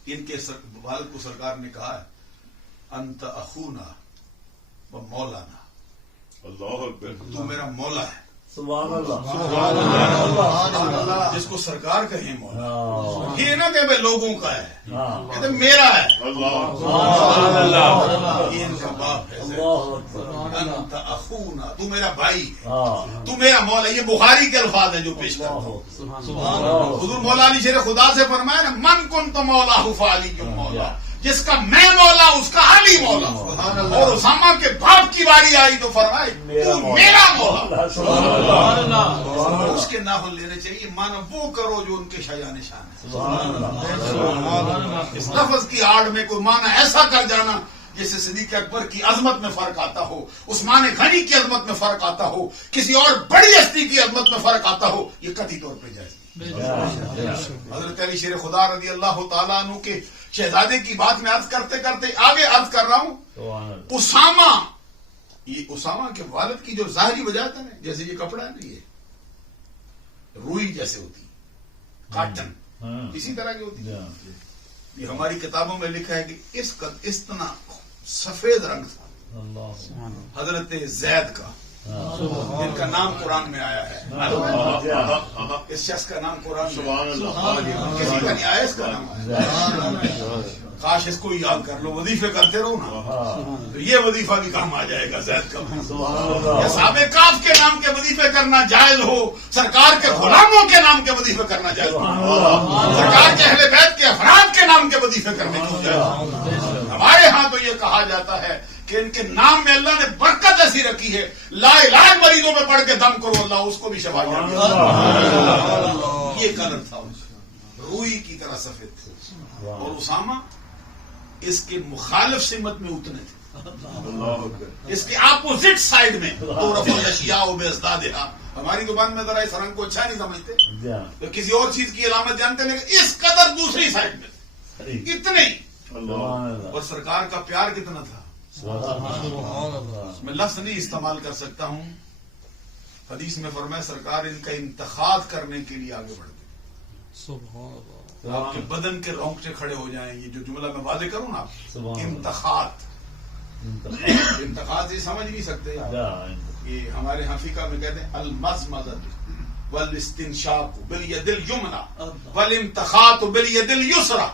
ان کے والد کو سرکار نے کہا ہے انت اخونا و مولانا، اللہ اکبر. تو میرا مولا ہے. سبحان اللہ، جس کو سرکار کہیں مولا، ہاں، یہ نہ کہ بھائی لوگوں کا ہے، ہاں، کہتے میرا ہے. اللہ یہ ان کا باپ ہے. اللہ اکبر، انت اخونا، تو میرا بھائی ہے، ہاں، تو میرا مولا. یہ بخاری کے الفاظ ہیں جو پیش کرتا ہوں. حضور مولا علی شیر خدا سے فرمایا نا من کن تو مولا فعلی کیوں مولا، جس کا میں مولا اس کا علی مولا. اور اسامہ کے باپ کی باری آئی تو فرمائے تو میرا مولا. اس کے نافل لینے چاہیے، مانا وہ کرو جو ان کے شایان نشان ہے. اس لفظ کی آڑ میں کوئی مانا ایسا کر جانا جیسے صدیق اکبر کی عظمت میں فرق آتا ہو، عثمان غنی کی عظمت میں فرق آتا ہو، کسی اور بڑی ہستی کی عظمت میں فرق آتا ہو، یہ قطعی طور پہ جائز. حضرت علی شیر خدا رضی اللہ تعالیٰ عنہ کے شہزادے کی بات میں عرض کرتے کرتے آگے عرض کر رہا ہوں. اسامہ، یہ اسامہ کے والد کی جو ظاہری وجہ ہے نا، جیسے یہ کپڑا ہے نا، یہ روئی جیسے ہوتی، کاٹن اسی طرح کی ہوتی. یہ ہماری کتابوں میں لکھا ہے کہ اس طرح سفید رنگ تھا حضرت زید کا، جن کا نام قرآن میں آیا ہے. اس شخص کا نام قرآن میں کسی کا نہیں آیا، اس کا نام آیا. کاش اس کو یاد کر لو، وظیفے کرتے رہو نا تو یہ وظیفہ بھی کام آ جائے گا. زید کا یا صحابہ کاف کے نام کے وظیفے کرنا جائز ہو، سرکار کے غلاموں کے نام کے وظیفے کرنا جائز ہو، سرکار کے اہل بیت کے افراد کے نام کے وظیفے کرنے کی جائز. ہمارے ہاں تو یہ کہا جاتا ہے کہ ان کے نام میں اللہ نے برکت ایسی رکھی ہے، لا الہ مریضوں میں پڑھ کے دم کرو اللہ اس کو بھی شفا دے. یہ کلر تھا، روئی کی طرح سفید تھے. اور اسامہ اس کے مخالف سمت میں اتنے تھے، اس کے اپوزٹ سائڈ میں. ہماری زبان میں ذرا اس رنگ کو اچھا نہیں سمجھتے تو کسی اور چیز کی علامت جانتے، لیکن اس قدر دوسری سائڈ میں اتنے ہی. اور سرکار کا پیار کتنا تھا، میں لفظ نہیں استعمال کر سکتا ہوں. حدیث میں فرمایا سرکار ان کا انتخاب کرنے کے لیے آگے بڑھتے، آپ کے بدن کے رونگٹے کھڑے ہو جائیں. یہ جو جملہ میں واضح کروں نا، انتخاب یہ سمجھ نہیں سکتے. یہ ہمارے حفیقہ میں کہتے ہیں المضمضۃ والاستنشاق بالید الیمنی والانتخاط بالید الیسری.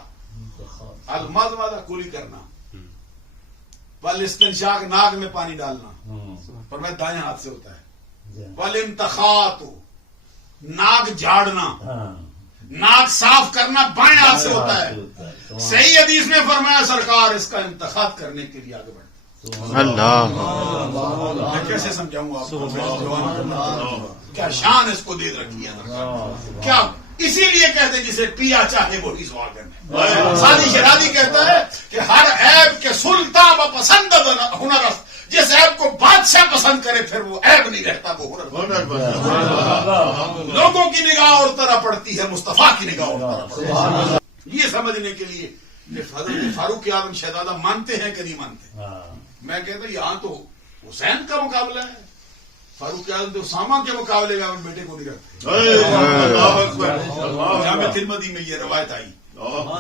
المضمضہ کلی کرنا، والاستنشاق ناک میں پانی ڈالنا، پر میں دائیں ہاتھ سے ہوتا ہے. والانتخاط ناک جھاڑنا، ناک صاف کرنا بائیں ہاتھ سے ہوتا ہے. صحیح حدیث میں فرمایا سرکار اس کا انتخاب کرنے کے لیے آگے بڑھتے. اللہ میں کیسے سمجھاؤں آپ کو، کیا شان اس کو دے رکھی ہے. کیا اسی لیے کہتے ہیں جسے پیا چاہے وہی سواگن ہے. سادی شرادی کہتا ہے کہ ہر عیب کے سلطان و پسند ہنر است، جس عیب کو بادشاہ پسند کرے پھر وہ عیب نہیں رہتا، وہ ہنر. لوگوں کی نگاہ اور طرح پڑتی ہے، مصطفیٰ کی نگاہ اور طرح پڑتی ہے. یہ سمجھنے کے لیے کہ حضرت فاروق اعظم شہزادہ مانتے ہیں کہ نہیں مانتے. میں کہتا ہوں یہاں تو حسین کا مقابلہ ہے، فاروق اعظم تو اسامہ کے مقابلے میں اپنے بیٹے کو نہیں رکھتے. جامع ترمذی میں یہ روایت آئی.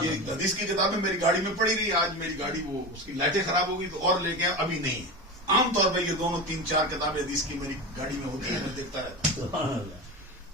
یہ حدیث کی کتابیں میری گاڑی میں پڑی رہی. آج میری گاڑی وہ اس کی لائٹیں خراب ہو گئی تو اور لے کے ابھی نہیں ہے. عام طور پہ یہ دونوں 3-4 کتابیں حدیث کی میری گاڑی میں ہوتی ہیں، میں دیکھتا رہتا ہوں.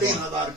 3000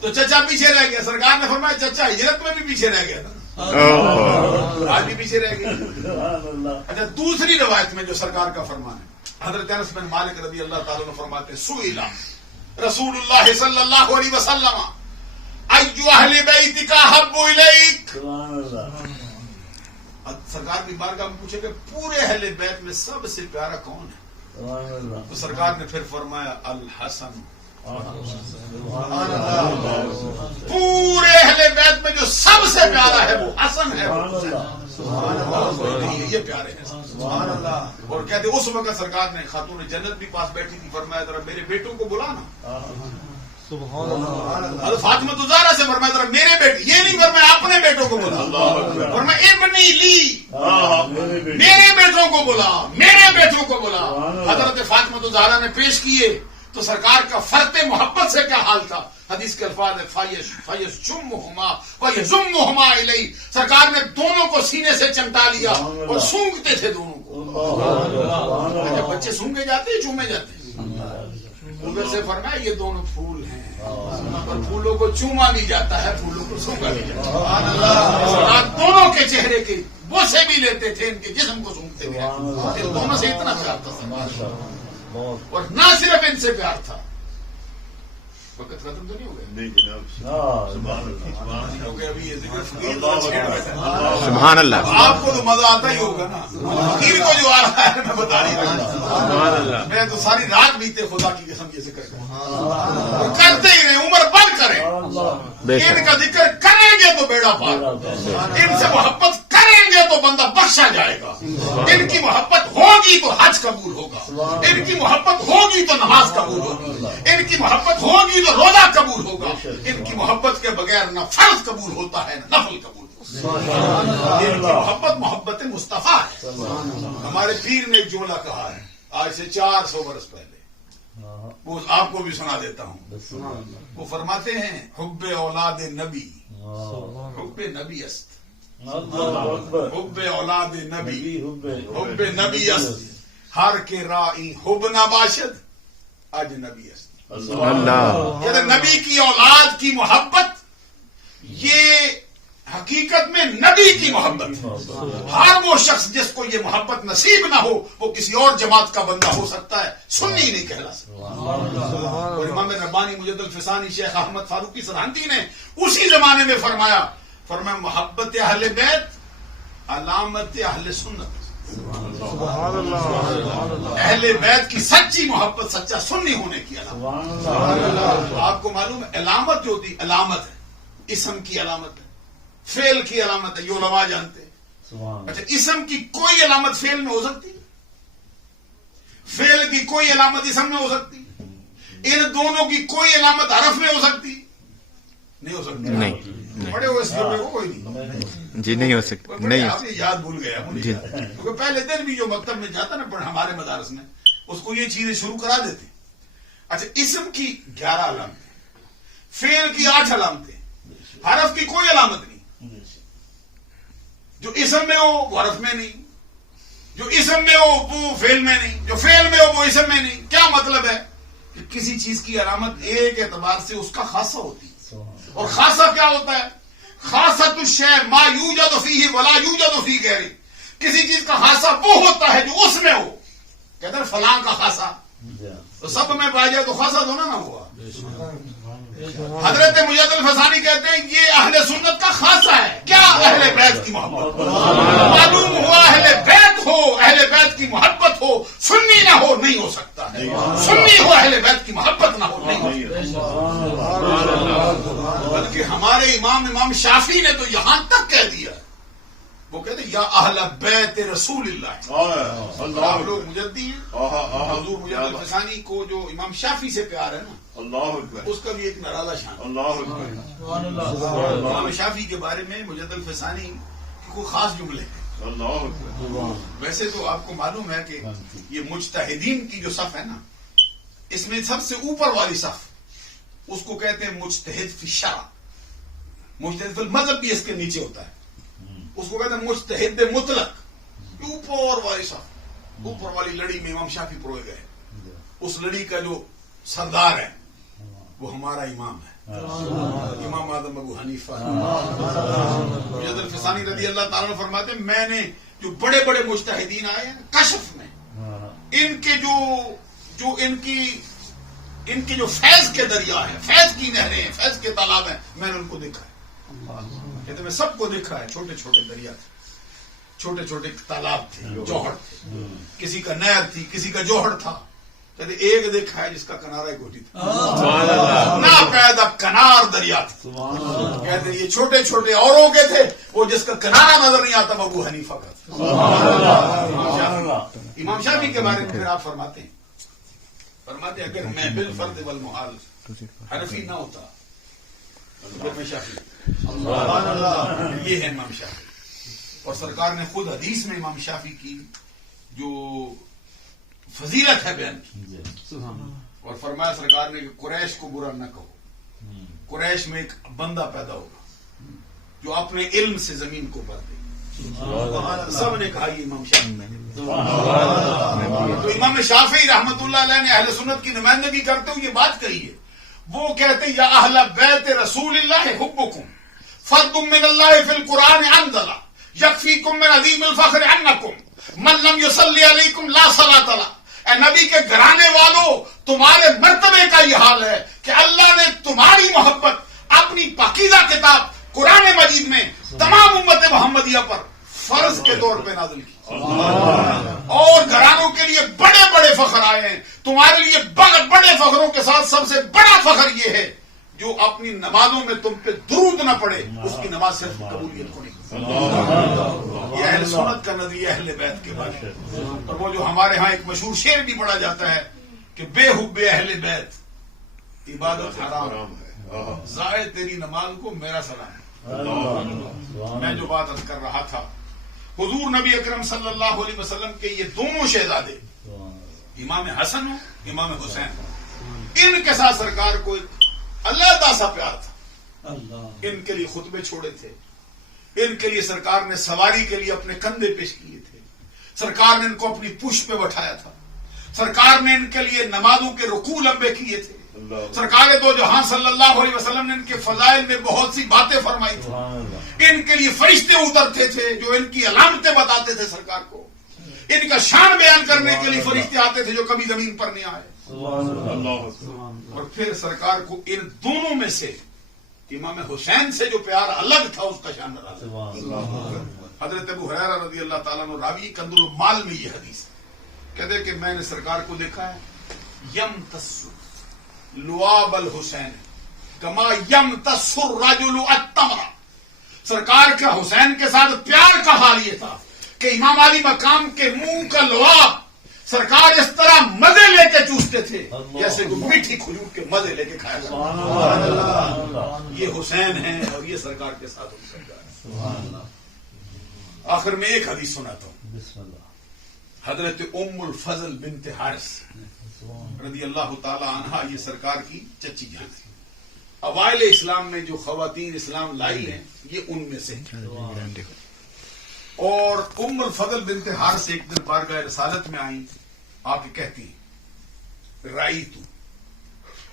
تو چچا پیچھے رہ گیا. سرکار نے فرمایا چچا ہجرت میں بھی پیچھے رہ گیا تھا, آج بھی پیچھے رہ گیا. اچھا دوسری روایت میں جو سرکار کا فرمان ہے, حضرت انس بن مالک رضی اللہ تعالیٰ عنہ فرماتے ہیں سئل رسول اللہ صلی اللہ علیہ وسلم ای اہل بیتک احب الیک. سرکار کی بارگاہ میں پوچھے کہ پورے اہل بیت میں سب سے پیارا کون ہے؟ تو سرکار نے پھر فرمایا الحسن. پورے اہل بیت میں جو سب سے پیارا ہے وہ حسن ہے, یہ پیارے ہیں. اور کہتے اس وقت سرکار نے خاتون جنت بھی پاس بیٹھی تھی, فرمایا ذرا میرے بیٹوں کو بلانا. حضرت فاطمہ زہرا سے فرمایا ذرا میرے بیٹے, یہ نہیں فرمایا اپنے بیٹوں کو بلا, فرمایا ابنی لی, میرے بیٹوں کو بلا, میرے بیٹوں کو بلا. حضرت فاطمہ زہرا نے پیش کیے تو سرکار کا فرط محبت سے کیا حال تھا. حدیث کے الفاظ فیش جمہما ویزمہما الیہ, سرکار نے دونوں کو سینے سے چمٹا لیا اور سونگتے تھے دونوں کو. جب بچے سونگے جاتے چومے جاتے, ادھر سے فرمایا یہ دونوں پھول ہیں, اور پھولوں کو چوما بھی جاتا ہے, پھولوں کو سونگا بھی جاتا ہے. دونوں کے چہرے کے بوسے بھی لیتے تھے, ان کے جسم کو سونگتے بھی, ان دونوں سے اتنا پیار تھا. اور نہ صرف ان سے پیار تھا. وقت ختم تو نہیں ہو گیا؟ نہیں جناب, کیونکہ ابھی یہ ذکر فقیر کو چھیڑ بیٹھا ہے. سبحان اللہ. آپ کو تو مزہ آتا ہی ہوگا نا, فقیر کو جو آ رہا ہے میں بتا نہیں رہا, میں تو ساری رات بیتے خدا کی قسم یہ ذکر کرتے ہی رہے, عمر بڑھ کریں. ان کا ذکر کریں گے تو بیڑا پار, ان سے محبت کریں گے تو بندہ بخشا جائے گا. ان کی محبت ہوگی تو حج قبول ہوگا, ان کی محبت ہوگی تو نماز قبول ہوگی, ان کی محبت ہوگی تو روزہ قبول ہوگا. ان کی محبت کے بغیر نہ فرض قبول ہوتا ہے نہ نفل قبول ہوتا ہے. ان کی محبت محبت مصطفیٰ ہے. ہمارے پیر نے ایک جملہ کہا ہے آج سے 400 برس پہلے, وہ آپ کو بھی سنا دیتا ہوں. وہ فرماتے ہیں حب اولاد نبی حب نبی است, حب اولاد نبی حب نبی است, ہر کے رائی حب نہ باشد اجنبی است. اللہ. نبی کی اولاد کی محبت یہ حقیقت میں نبی کی محبت ہے. ہر وہ شخص جس کو یہ محبت نصیب نہ ہو وہ کسی اور جماعت کا بندہ ہو سکتا ہے, سنی نہیں کہلا سکتا. اور امام ربانی مجد الفسانی شیخ احمد فاروقی سرہندی نے اسی زمانے میں فرمایا محبت اہل بیت علامت اہل سنت. اہل بیت کی سچی محبت سچا سنی ہونے کی علامت. آپ کو معلوم ہے علامت جو ہوتی علامت ہے, اسم کی علامت ہے, فعل کی علامت ہے, یہ علماء جانتے ہیں. اچھا اسم کی کوئی علامت فعل میں ہو سکتی, فعل کی کوئی علامت اسم میں ہو سکتی, ان دونوں کی کوئی علامت حرف میں ہو سکتی نہیں ہو سکتی. نہیں بڑے ہو اس کو کوئی نہیں جی, نہیں ہو سکتا. نہیں آپ یہ یاد بھول گیا مجھے, کیونکہ پہلے دن بھی جو مکتب میں جاتا نا ہمارے مدارس میں اس کو یہ چیزیں شروع کرا دیتے. اچھا اسم کی 11 علامتیں, فعل کی 8 علامتیں, حرف کی کوئی علامت نہیں. جو اسم میں ہو وہ حرف میں نہیں, جو اسم میں ہو وہ فعل میں نہیں, جو فعل میں ہو وہ اسم میں نہیں. کیا مطلب ہے کہ کسی چیز کی علامت ایک اعتبار سے اس کا خاصہ ہوتی ہے. اور خاصہ کیا ہوتا ہے؟ خاصۃ الشیء ما یوجد فیہ ولا یوجد فی غیرہ. کسی چیز کا خاصہ وہ ہوتا ہے جو اس میں ہو. کہتے ہیں فلاں کا خاصہ تو سب میں پایا جائے تو خاصہ تو نہ ہوا. حضرت مجد الفسانی کہتے ہیں یہ اہل سنت کا خاصہ ہے. کیا اہل بیت کی محبت. معلوم ہوا اہل بیت ہو, اہل بیت کی محبت ہو, سنی نہ ہو نہیں ہو سکتا ہے. سنی ہو اہل بیت کی محبت نہ ہو نہیں ہو سکتا. بلکہ ہمارے امام شافعی نے تو یہاں تک کہہ دیا, وہ کہتے ہیں یا اہل بیت رسول اللہ. آپ لوگ مجدی ہیں, حضور مجد الفسانی کو جو امام شافعی سے پیار ہے نا, اس کا بھی ایک نرالا شان. امام شافعی کے بارے میں مجد الفسانی کے کوئی خاص جملے ہیں. ویسے تو آپ کو معلوم ہے کہ یہ مجتہدین کی جو صف ہے نا, اس میں سب سے اوپر والی صف اس کو کہتے ہیں مجتہد فی الشرع. مجتہد فی المذہب بھی اس کے نیچے ہوتا ہے, اس کو کہتے ہیں مجتہد مطلق. اوپر والی صف, اوپر والی لڑی میں امام شافعی پروئے گئے. اس لڑی کا جو سردار ہے وہ ہمارا امام ہے. امام اعظم ابو حنیفہ حضرت الفسانی رضی اللہ تعالیٰ عنہ فرماتے ہیں میں نے جو بڑے بڑے مجتہدین آئے ہیں کشف میں ان کے جو فیض کے دریا ہیں، فیض کی نہریں ہیں، فیض کے تالاب ہیں، میں نے ان کو دیکھا ہے. کہتے میں سب کو دیکھا ہے. چھوٹے چھوٹے دریا تھے، چھوٹے چھوٹے تالاب تھے، جوہر تھے، کسی کا نہر تھی، کسی کا جوہر تھا. کہتے ایک دیکھا ہے جس کا کنارہ گوٹی تھا، نا پیدا کنار دریا تھا. کہتے یہ چھوٹے چھوٹے اوروں کے تھے، وہ جس کا کنارہ نظر نہیں آتا وہ ابو حنیفہ کا تھا. امام شافعی کے بارے میں پھر آپ فرماتے ہیں اگر میں بالفرد والمحال حنفی نہ ہوتا تو میں شافعی. یہ ہے امام شافعی. اور سرکار نے خود حدیث میں امام شافعی کی جو فضیلت ہے بیان کی، اور فرمایا سرکار نے کہ قریش کو برا نہ کہو. قریش میں ایک بندہ پیدا ہوگا جو اپنے علم سے زمین کو بھر دے. سب نے کہا یہ امام شافعی. تو امام شافعی رحمت اللہ علیہ نے اہل سنت کی نمائندگی کرتے ہوئے یہ بات کہی ہے. وہ کہتے یا اہل بیت رسول اللہ حبکم فرد من اللہ فی القرآن انزل یکفیکم من عظیم الفخر انکم من لم یصلی علیکم لا صلاۃ لہ. اے نبی کے گھرانے والوں، تمہارے مرتبے کا یہ حال ہے کہ اللہ نے تمہاری محبت اپنی پاکیزہ کتاب قرآن مجید میں تمام امت محمدیہ پر فرض کے طور پہ نازل کی. اور گھرانوں کے لیے بڑے بڑے فخر آئے ہیں. تمہارے لیے بڑے فخروں کے ساتھ سب سے بڑا فخر یہ ہے جو اپنی نمازوں میں تم پہ درود نہ پڑے اس کی نماز صرف قبولیت کو نہیں. یہ اہل سنت کا نظریہ اہل بیت کے بارے میں. اور وہ جو ہمارے ہاں ایک مشہور شعر بھی پڑھا جاتا ہے کہ بے حب اہل بیت عبادت حرام ہے، ضائع تیری نماز کو میرا سلام. میں جو بات عرض کر رہا تھا، حضور نبی اکرم صلی اللہ علیہ وسلم کے یہ دونوں شہزادے امام حسن و امام حسین، ان کے ساتھ سرکار کو ایک علیحدہ سا پیار تھا. ان کے لیے خطبے چھوڑے تھے، ان کے لیے سرکار نے سواری کے لیے اپنے کندھے پیش کیے تھے، سرکار نے ان کو اپنی پشت پہ بٹھایا تھا، سرکار نے ان کے لیے نمازوں کے رکوع لمبے کیے تھے. سرکار دو جہاں صلی اللہ علیہ وسلم نے ان کے فضائل میں بہت سی باتیں فرمائی تھی. ان کے لیے فرشتے اترتے تھے جو ان کی علامتیں بتاتے تھے سرکار کو. ان کا شان بیان کرنے کے لیے فرشتے آتے تھے جو کبھی زمین پر نہیں آئے. اور پھر سرکار کو ان دونوں میں سے امام حسین سے جو پیار الگ تھا اس کا شان نظر. حضرت ابو ہریرہ رضی اللہ تعالیٰ عنہ راوی کنز المال میں یہ حدیث کہتے کہ میں نے سرکار کو دیکھا ہے یمتص لعاب الحسین کما یمتص الرجل التمر. سرکار کا حسین کے ساتھ پیار کا حال یہ تھا کہ امام علی مقام کے منہ کا لعاب سرکار اس طرح مزے لے کے چوستے تھے جیسے کہ میٹھی کھجور کے مزے لے کے کھایا جاتا. یہ حسین ہیں اور یہ سرکار کے ساتھ ان کا پیار ہے. آخر میں ایک حدیث سناتا ہوں. حضرت ام الفضل بنت حارث رضی اللہ تعالی عنہا یہ سرکار کی چچی جان تھی. اوائل اسلام میں جو خواتین اسلام لائی ہیں یہ ان میں سے ہیں. اور ام الفضل بنت حارث ایک دن بارگاہ رسالت میں آئیں، آ کے کہتی ہیں رأیت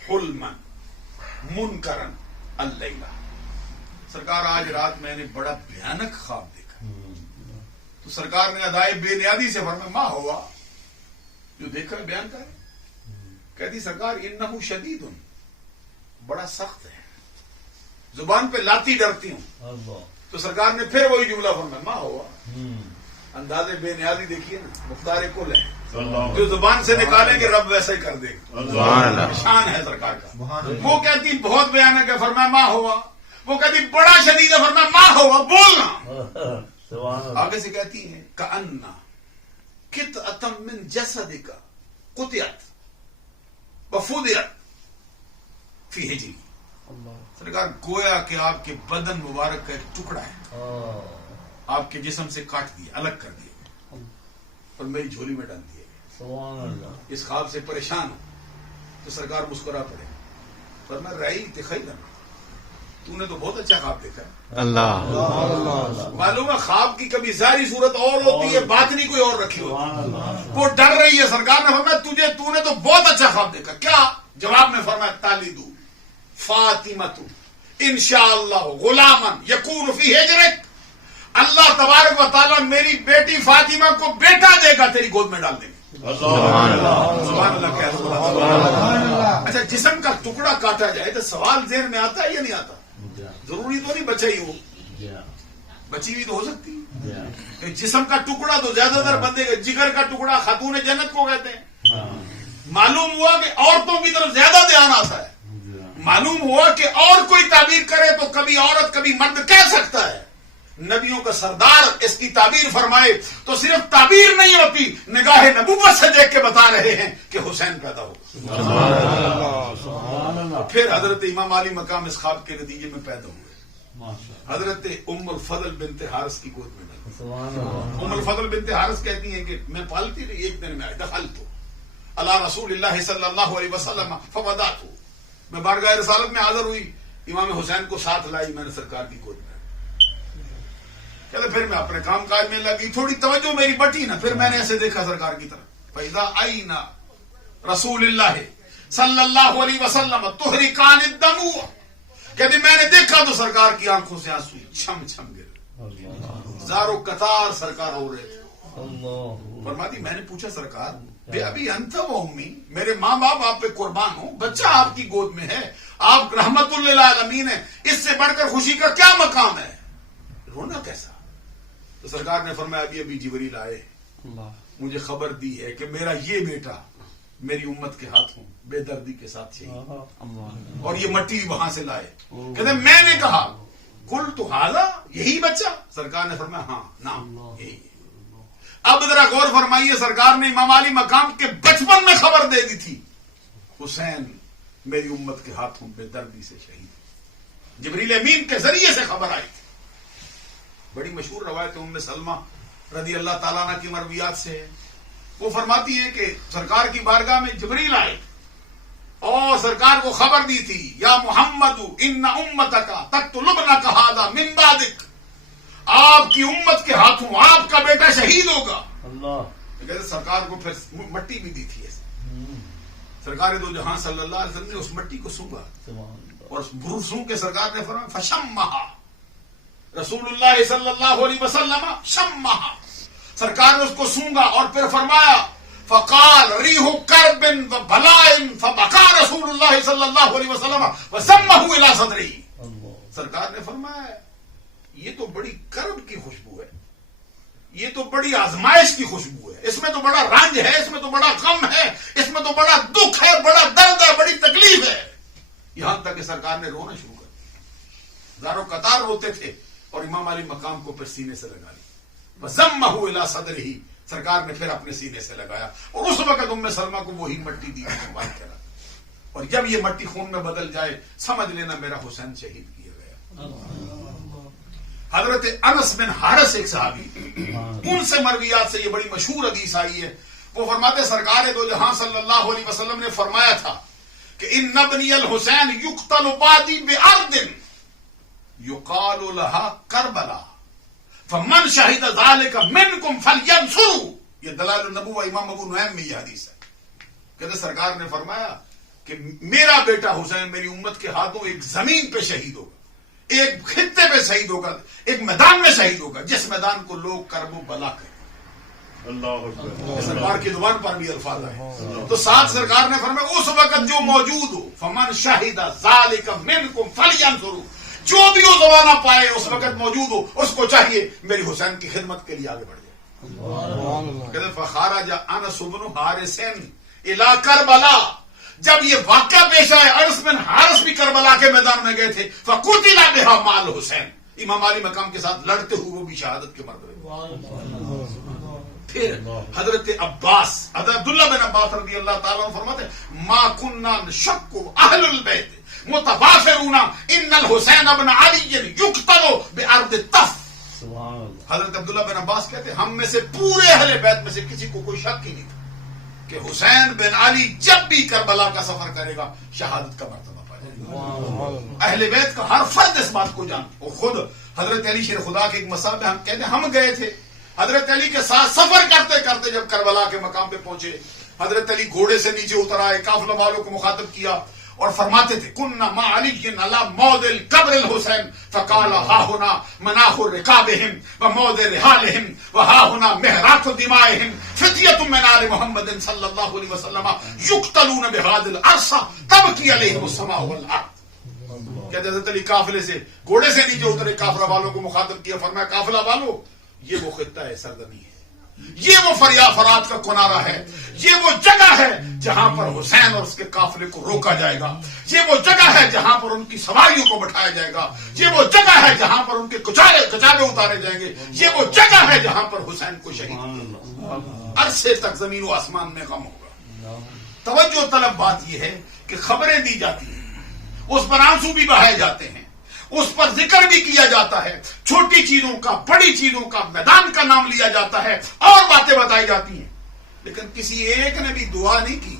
حلما منکرا اللیلہ. سرکار آج رات میں نے بڑا بھیانک خواب دیکھا. تو سرکار نے ادائے بے نیادی سے فرمایا ما ہوا، جو دیکھا ہے بیان کرے. کہتی سرکار انہو شدید، بڑا سخت ہے، زبان پہ لاتی ڈرتی ہوں. تو سرکار نے پھر وہی جملہ فرمایا ما ہوا. انداز بے نیازی دیکھیے نا، مختار کل ہے، جو زبان سے نکالیں گے رب ویسا ہی کر دے گا. شان ہے سرکار کا. وہ کہتی بہت بیانک ہے، فرمایا ما ہوا. وہ کہتی بڑا شدید ہے، فرمایا ما ہوا بولنا. آگے سے کہتی ہے کأنّا قطعۃ من جسدک قطعت وفضعت فی حجری. سرکار گویا کہ آپ کے بدن مبارک کا ایک ٹکڑا ہے آپ کے جسم سے کاٹ دیا، الگ کر دیا اور میری جھولی میں ڈال دیے گئے. اس خواب سے پریشان ہوں. تو سرکار مسکرا پڑے پر میں رأیت خیرا، تو نے تو بہت اچھا خواب دیکھا ہے. اللہ معلوم ہے خواب کی کبھی ظاہری صورت اور ہوتی ہے، باطنی کوئی اور رکھی ہوتی ہے. وہ ڈر رہی ہے. سرکار نے فرمایا تو نے تو بہت اچھا خواب دیکھا. کیا؟ جواب میں فرمایا تالیدو فاطمۃ انشاءاللہ غلامن یکون فی ہجرک، اللہ تبارک و تعالیٰ میری بیٹی فاطمہ کو بیٹا دے گا، تیری گود میں ڈال دیں گے. سبحان اللہ کہہ رہا. اچھا جسم کا ٹکڑا کاٹا جائے تو سوال ذہن میں آتا ہے یا نہیں آتا؟ ضروری تو نہیں بچا ہی ہو، بچی ہوئی تو ہو سکتی ہے. جسم کا ٹکڑا تو زیادہ تر بندے کا جگر کا ٹکڑا خاتون جنت کو کہتے ہیں. معلوم ہوا کہ عورتوں کی طرف زیادہ دھیان آتا ہے. معلوم ہوا کہ اور کوئی تعبیر کرے تو کبھی عورت کبھی مرد کہہ سکتا ہے. نبیوں کا سردار اس کی تعبیر فرمائے تو صرف تعبیر نہیں ہوتی، نگاہ نبوت سے دیکھ کے بتا رہے ہیں کہ حسین پیدا ہوگا. پھر حضرت امام علی مقام اس خواب کے نتیجے میں پیدا ہوئے. حضرت ام الفضل بنت حارث کی گود میں ڈالا. ام الفضل بنت حارث کہتی ہیں کہ میں پالتی رہی، ایک دن میں آئی دخلت علی رسول اللہ صلی اللہ علیہ وسلم فودعت، میں بارگاہ رسالت میں حاضر ہوئی، امام حسین کو ساتھ لائی میں نے سرکار کی گود میں. کہتے پھر میں اپنے کام کاج میں لگی، تھوڑی توجہ میری بٹی نا، پھر میں نے ایسے دیکھا سرکار کی طرف. فَإِذَا أَيْنَا رسول اللہ صلی اللہ علیہ وسلم تحرکان الدموع، کہتے میں نے دیکھا تو سرکار کی آنکھوں سے آنسو چھم چھم گر، زارو قطار سرکار ہو رہے تھے. فرماتی میں نے پوچھا سرکار بے ابھی انت و امی، میرے ماں باپ آپ پہ قربان ہوں، بچہ آپ کی گود میں ہے، آپ رحمت للعالمین ہیں، اس سے بڑھ کر خوشی کا کیا مقام ہے، رونا کیسا؟ تو سرکار نے فرمایا ابھی ابھی جبریل آئے، مجھے خبر دی ہے کہ میرا یہ بیٹا میری امت کے ہاتھوں بے دردی کے ساتھ شہید، اور یہ مٹی وہاں سے لائے. کہتے میں نے کہا کل تو حاضا، یہی بچہ؟ سرکار نے فرمایا ہاں نام یہی. اب ذرا غور فرمائیے، سرکار نے امام علی مقام کے بچپن میں خبر دے دی تھی حسین میری امت کے ہاتھوں بے دردی سے شہید. جبریل امین کے ذریعے سے خبر آئی تھی. بڑی مشہور روایت ام سلمہ رضی اللہ تعالیٰ عنہ کی مرویات سے ہے. وہ فرماتی ہے کہ سرکار کی بارگاہ میں جبریل آئے اور سرکار کو خبر دی تھی یا محمد ان امتک تقتلبنک ھذا من بعدک، آپ کی امت کے ہاتھوں آپ کا بیٹا شہید ہوگا. کہتے سرکار کو پھر مٹی بھی دی تھی ایسے. سرکار دو جہاں صلی اللہ علیہ وسلم نے اس مٹی کو سونگا اور سونگ کے سرکار نے فرمایا فشمھا رسول اللہ صلی اللہ علیہ وسلم شمھا، سرکار نے اس کو سونگا اور پھر فرمایا فقال ریح کرب وبلاء فبكى رسول اللہ صلی اللہ علیہ وسلم وسمه الى صدره. سرکار نے فرمایا یہ تو بڑی کرب کی خوشبو ہے، یہ تو بڑی آزمائش کی خوشبو ہے، اس میں تو بڑا رنج ہے، اس میں تو بڑا غم ہے، اس میں تو بڑا دکھ ہے، بڑا درد ہے، بڑی تکلیف ہے. یہاں تک کہ سرکار نے رونا شروع کر دیا، زارو قطار روتے تھے اور امام علی مقام کو پھر سینے سے لگا لی. وَزَمَّهُ إِلَى صَدْرِهِ، سرکار نے پھر اپنے سینے سے لگایا اور اس وقت ام سلمہ کو وہی مٹی دی کرا. اور جب یہ مٹی خون میں بدل جائے سمجھ لینا میرا حسین شہید کیا گیا. حضرت انس بن حارث ایک صحابی، ان سے مرویات سے یہ بڑی مشہور حدیث آئی ہے. وہ فرماتے سرکار دو جہاں صلی اللہ علیہ وسلم نے فرمایا تھا کہ ان ابنی الحسین یقتل بعدی بارض یقال لها کربلا فمن شہد ذلك منکم فلینصروا. یہ دلائل النبوہ امام ابو نعیم میں یہ حدیث ہے. کہتے سرکار نے فرمایا کہ میرا بیٹا حسین میری امت کے ہاتھوں ایک زمین پہ شہید ہوگا، ایک خطے پہ شہید ہوگا، ایک میدان میں شہید ہوگا جس میدان کو لوگ کرب و بلا کہیں. اللہ سرکار کی زبان پر بھی الفاظ آئے. تو ساتھ سرکار نے فرمایا اس وقت جو موجود ہو فمن شہد ذلك منکم فلینصروا، جو بھی وہ زمانہ پائے اس وقت موجود ہو اس کو چاہیے میری حسین کی خدمت کے لیے آگے بڑھ جائے. کہتے فخرج انس بن حارث الی کربلا، جب یہ واقعہ پیش آیا انس بن حارث بھی کربلا کے میدان میں گئے تھے. فقتل بها مع الحسین، امام علی مقام کے ساتھ لڑتے ہوئے وہ بھی شہادت کے مرتبے. پھر حضرت عباس، حضرت عبداللہ بن عباس رضی اللہ تعالیٰ عنہ فرماتے ما کننا نشک اہل البیت متوافرون ان الحسین ابن علی یقتل بارض الطف. حضرت عبداللہ بن عباس کہتے ہیں ہم میں سے پورے اہل بیت میں سے کسی کو کوئی شک ہی نہیں تھا کہ حسین بن علی جب بھی کربلا کا سفر کرے گا شہادت کا مرتبہ پائے گا. اہل بیت کا ہر فرد اس بات کو جانتا. اور خود حضرت علی شیر خدا کے ایک مصاب میں ہم کہتے ہیں ہم گئے تھے حضرت علی کے ساتھ سفر کرتے کرتے جب کربلا کے مقام پہ پہنچے، حضرت علی گھوڑے سے نیچے اتر آئے، قافلہ والوں کو مخاطب کیا اور فرماتے تھے کننا ما علی علی موضع قبر الحسین فقال ها هنا مناخ رکابهم وموضع رحالهم وها هنا محراق دمائهم فتية من آل محمد صلی اللہ علیہ وسلم یقتلون بهذا العرص تبکی علیہم السماء والارض. کہتے حضرت علی قافلے سے گھوڑے سے نیچے اترے, کافرہ والوں کو مخاطب کیا, فرمایا قافلہ والو یہ وہ خطہ ہے, سرزمین ہے, یہ وہ فرات کا کنارہ ہے, یہ وہ جگہ ہے جہاں پر حسین اور اس کے قافلے کو روکا جائے گا, یہ وہ جگہ ہے جہاں پر ان کی سواریوں کو بٹھایا جائے گا, یہ وہ جگہ ہے جہاں پر ان کے کچارے اتارے جائیں گے, یہ وہ جگہ ہے جہاں پر حسین کو شہید عرصے تک زمین و آسمان میں غم ہوگا. توجہ طلب بات یہ ہے کہ خبریں دی جاتی ہیں, اس پر آنسو بھی بہائے جاتے ہیں, اس پر ذکر بھی کیا جاتا ہے, چھوٹی چیزوں کا, بڑی چیزوں کا, میدان کا نام لیا جاتا ہے, اور باتیں بتائی جاتی ہیں, لیکن کسی ایک نے بھی دعا نہیں کی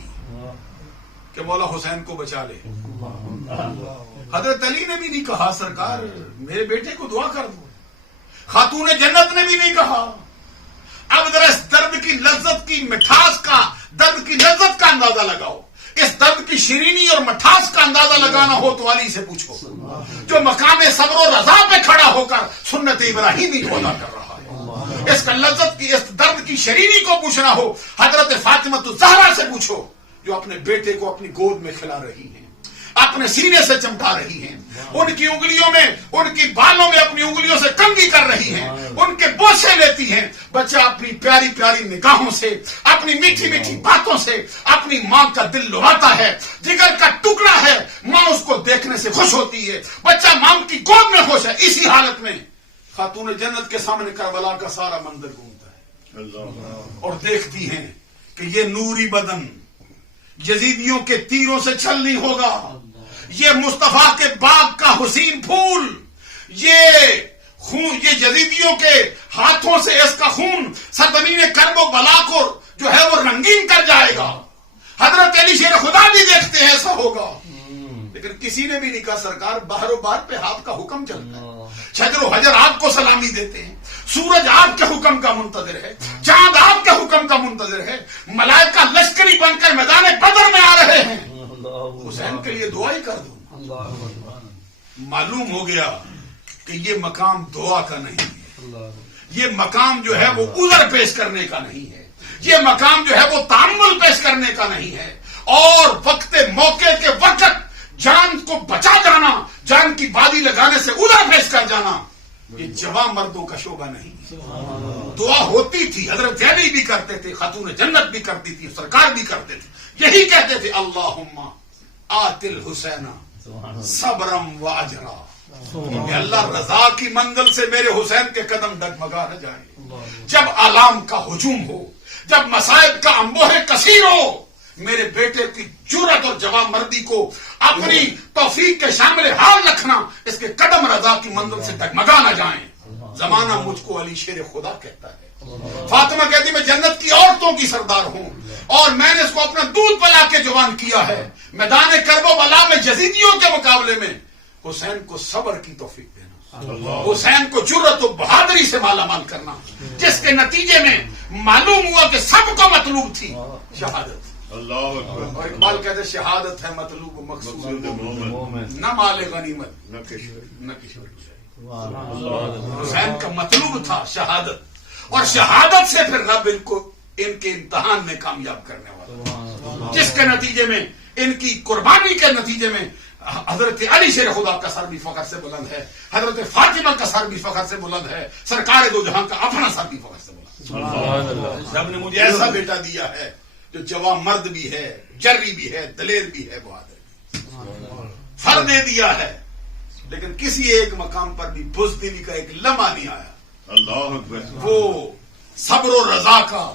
کہ مولا حسین کو بچا لے. حضرت علی نے بھی نہیں کہا سرکار میرے بیٹے کو دعا کر دو, خاتون جنت نے بھی نہیں کہا. اب ذرا اس درد کی لذت کی مٹھاس کا, درد کی لذت کا اندازہ لگاؤ, اس درد کی شیرینی اور مٹھاس کا اندازہ لگانا ہو تو علی سے پوچھو, جو مقام صبر و رضا پہ کھڑا ہو کر سنت ابراہیمی کو ادا کر رہا ہے. اس کا لذت کی, اس درد کی شیرینی کو پوچھنا ہو حضرت فاطمہ الزہرا سے پوچھو, جو اپنے بیٹے کو اپنی گود میں کھلا رہی ہیں, اپنے سینے سے چمٹا رہی ہیں, ان کی انگلیوں میں, ان کی بالوں میں اپنی انگلیوں سے کنگھی کر رہی ہیں, ان کے بوسے لیتی ہیں. بچہ اپنی پیاری پیاری نگاہوں سے, اپنی میٹھی میٹھی باتوں سے اپنی ماں کا دل لبھاتا ہے, جگر کا ٹکڑا ہے, ماں اس کو دیکھنے سے خوش ہوتی ہے, بچہ ماں کی گود میں خوش ہے. اسی حالت میں خاتون جنت کے سامنے کربلا کا سارا منظر گھومتا ہے اور دیکھتی ہیں کہ یہ نوری بدن یزیدیوں کے تیروں سے چھل نہیں ہوگا, یہ مصطفیٰ کے باغ کا حسین پھول, یہ خون, یہ یزیدیوں کے ہاتھوں سے اس کا خون سرزمین کرب و بلا کو جو ہے وہ رنگین کر جائے گا. حضرت علی شیر خدا بھی دیکھتے ہیں ایسا ہوگا, لیکن کسی نے بھی نہیں کہا سرکار باہر و باہر پہ آپ کا حکم چلتا ہے, شجر و حجر آپ کو سلامی دیتے ہیں, سورج آپ کے حکم کا منتظر ہے, چاند آپ کے حکم کا منتظر ہے, ملائکہ لشکری بن کر میدان بدر میں آ رہے ہیں, حسین کے لیے دعا ہی کر دو. معلوم ہو گیا کہ یہ مقام دعا کا نہیں ہے, یہ مقام جو ہے وہ عذر پیش کرنے کا نہیں ہے, یہ مقام جو ہے وہ تامل پیش کرنے کا نہیں ہے, اور وقت موقع کے وقت جان کو بچا جانا, جان کی بازی لگانے سے عذر پیش کر جانا, یہ جوان مردوں کا شعبہ نہیں. دعا ہوتی تھی, حضرت علی بھی کرتے تھے, خاتون جنت بھی کرتی تھی, سرکار بھی کرتے تھے, یہی کہتے تھے اللہم آت الحسین صبرم و اجرا, کہ اللہ رضا کی منزل سے میرے حسین کے قدم ڈگمگا نہ جائیں. جب آلام کا ہجوم ہو, جب مصائب کا انبوہ کثیر ہو, میرے بیٹے کی جرأت اور جوان مردی کو اپنی توفیق کے شامل حال رکھنا, اس کے قدم رضا کی منزل سے ڈگمگا نہ جائیں. زمانہ مجھ کو علی شیر خدا کہتا ہے, فاطمہ کہتی میں جنت کی عورتوں کی سردار ہوں, اور میں نے اس کو اپنا دودھ پلا کے جوان کیا ہے. میدان کرب و بلا میں یزیدیوں کے مقابلے میں حسین کو صبر کی توفیق دینا, حسین کو جرأت و بہادری سے مالا مال کرنا, جس کے نتیجے میں معلوم ہوا کہ سب کو مطلوب تھی شہادت. اور اقبال کہتے شہادت ہے مطلوب مقصود مومن, نہ مال غنیمت نہ کشور. حسین کا مطلوب تھا شہادت, اور شہادت سے پھر رب ان کے امتحان میں کامیاب کرنے والا, جس کے نتیجے میں ان کی قربانی کے نتیجے میں حضرت علی شیر خدا کا سر بھی فخر سے بلند ہے, حضرت فاطمہ کا سر بھی فخر سے بلند ہے, سرکار دو جہاں کا اپنا سر بھی فخر سے بلند. رب نے مجھے ایسا بیٹا دیا ہے جو جوان مرد بھی ہے, جری بھی ہے, دلیر بھی ہے, بہادر بھی, سر دے دیا ہے, لیکن کسی ایک مقام پر بھی بزدلی کا ایک لمحہ نہیں آیا. اللہ اکبر. وہ صبر و رضا کا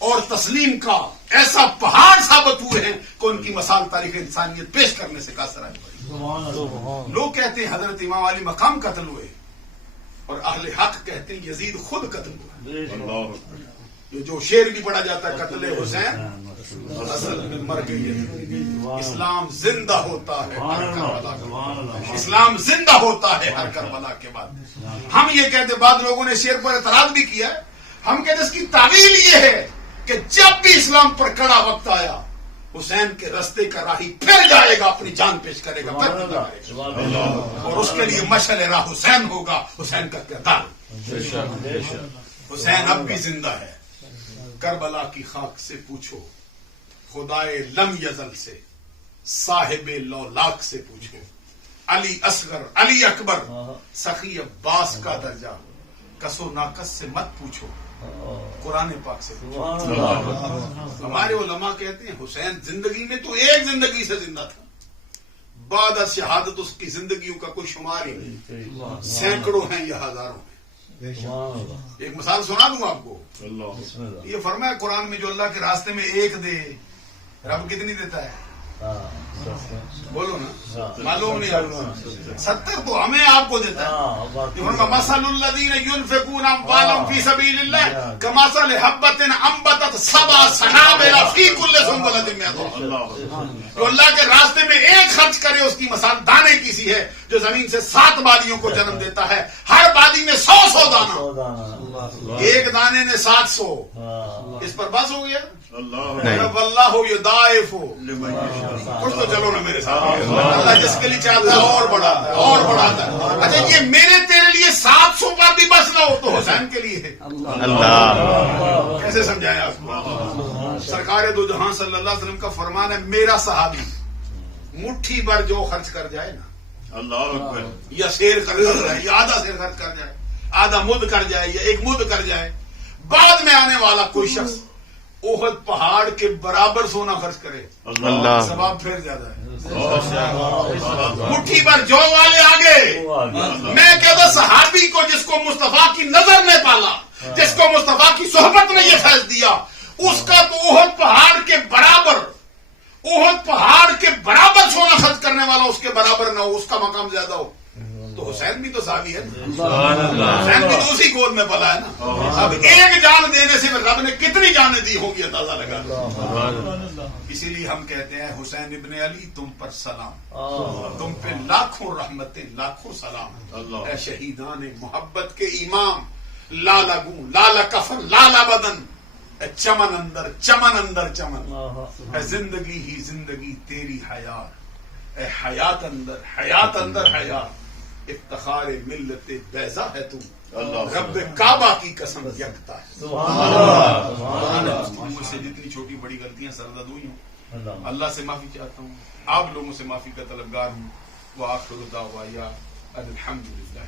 اور تسلیم کا ایسا پہاڑ ثابت ہوئے ہیں کہ ان کی مثال تاریخ انسانیت پیش کرنے سے قاصر آئی پڑی. لوگ کہتے ہیں حضرت امام علی مقام قتل ہوئے, اور اہل حق کہتے ہیں یزید خود قتل ہوا. جو شعر بھی پڑھا جاتا ہے قتل حسین اصل میں مر گئی, اسلام زندہ ہوتا ہے ہر کربلا کے بعد, اسلام زندہ ہوتا ہے ہر کربلا کے بعد. ہم یہ کہتے, بعض لوگوں نے شعر پر اعتراض بھی کیا ہے, ہم کہتے اس کی تعویل یہ ہے کہ جب بھی اسلام پر کڑا وقت آیا حسین کے رستے کا راہی پھر جائے گا، اپنی جان پیش کرے گا، پھر زندہ کرے گا، اور اس کے لیے مشعل راہ حسین ہوگا، حسین کا کردار۔ حسین اب بھی زندہ ہے۔ کربلا کی خاک سے پوچھو، خدائے لم یزل سے، صاحب لولاک سے پوچھو، علی اصغر علی اکبر سخی عباس کا درجہ، کس و ناقص سے مت پوچھو، قرآن پاک سے پوچھو۔ ہمارے علماء کہتے ہیں حسین زندگی میں تو ایک زندگی سے زندہ تھا، بعد از شہادت اس کی زندگیوں کا کوئی شمار ہی نہیں، سینکڑوں ہیں یا ہزاروں ہیں۔ ایک مثال سنا دوں آپ کو، یہ فرمایا قرآن میں جو اللہ کے راستے میں ایک دے، رب کتنی دیتا ہے؟ بولو نا، معلوم نہیں آپ 70 تو ہمیں آپ کو دیتا ہے۔ مثل الذین ينفقون اموالهم فی سبیل اللہ کمثل حبۃ انبتت سبع سنابل فی کل سنبلۃ مئۃ حبۃ۔ جو اللہ کے راستے میں ایک خرچ کرے اس کی مثال دانے کی سی ہے جو زمین سے 7 بالیوں کو جنم دیتا ہے، ہر بالی میں 100 دانہ، ایک دانے نے 700، اس پر بس ہو گیا۔ واللہ یضاعف، کچھ تو چلو نا میرے ساتھ، اللہ جس کے لیے چاہتا ہے اور بڑھاتا ہے اور بڑھاتا ہے۔ اچھا یہ میرے تیرے لیے 700 پر بھی بس نہ ہو تو حسین کے لیے ہے۔ کیسے سمجھائیں آپ کو؟ سرکار دو جہاں صلی اللہ علیہ وسلم کا فرمان ہے، میرا صحابی مٹھی بھر جو خرچ کر جائے نا، اللہ اکبر، یا شیر کر جائے یا آدھا شیر خرچ کر جائے، آدھا مد کر جائے یا ایک مد کر جائے، بعد میں آنے والا کوئی شخص احد پہاڑ کے برابر سونا خرچ کرے، ثواب پھر زیادہ ہے۔ مٹھی بھر جو والے آگے، میں کہتا صحابی کو جس کو مصطفیٰ کی نظر نے پالا، جس کو مصطفیٰ کی صحبت نے یہ فیض دیا، اس کا تو احد پہاڑ کے برابر، احد پہاڑ کے برابر سونا خرچ کرنے والا اس کے برابر نہ ہو، اس کا مقام زیادہ ہو۔ تو حسین بھی تو صحابی ہے نا، حسین بھی تو اسی گود میں پلا ہے نا۔ اب ایک جان دینے سے رب نے کتنی جانیں دی ہوگی اندازہ لگا۔ اسی لیے ہم کہتے ہیں حسین ابن علی تم پر سلام، تم پہ لاکھوں رحمتیں لاکھوں سلام، اے شہیدان محبت کے امام، لالا گوں لالا کفن لالا بدن، اے چمن اندر چمن اندر چمن، اے زندگی ہی زندگی تیری حیات، اے حیات اندر حیات، افتخار ملت بیضا ہے تو، رب کعبہ کی قسم یکتا ہے۔ مجھ سے جتنی چھوٹی بڑی غلطیاں سرزد ہوئی ہوں اللہ سے معافی چاہتا ہوں، آپ لوگوں سے معافی کا طلبگار ہوں۔ وآخر دعوایا الحمدللہ۔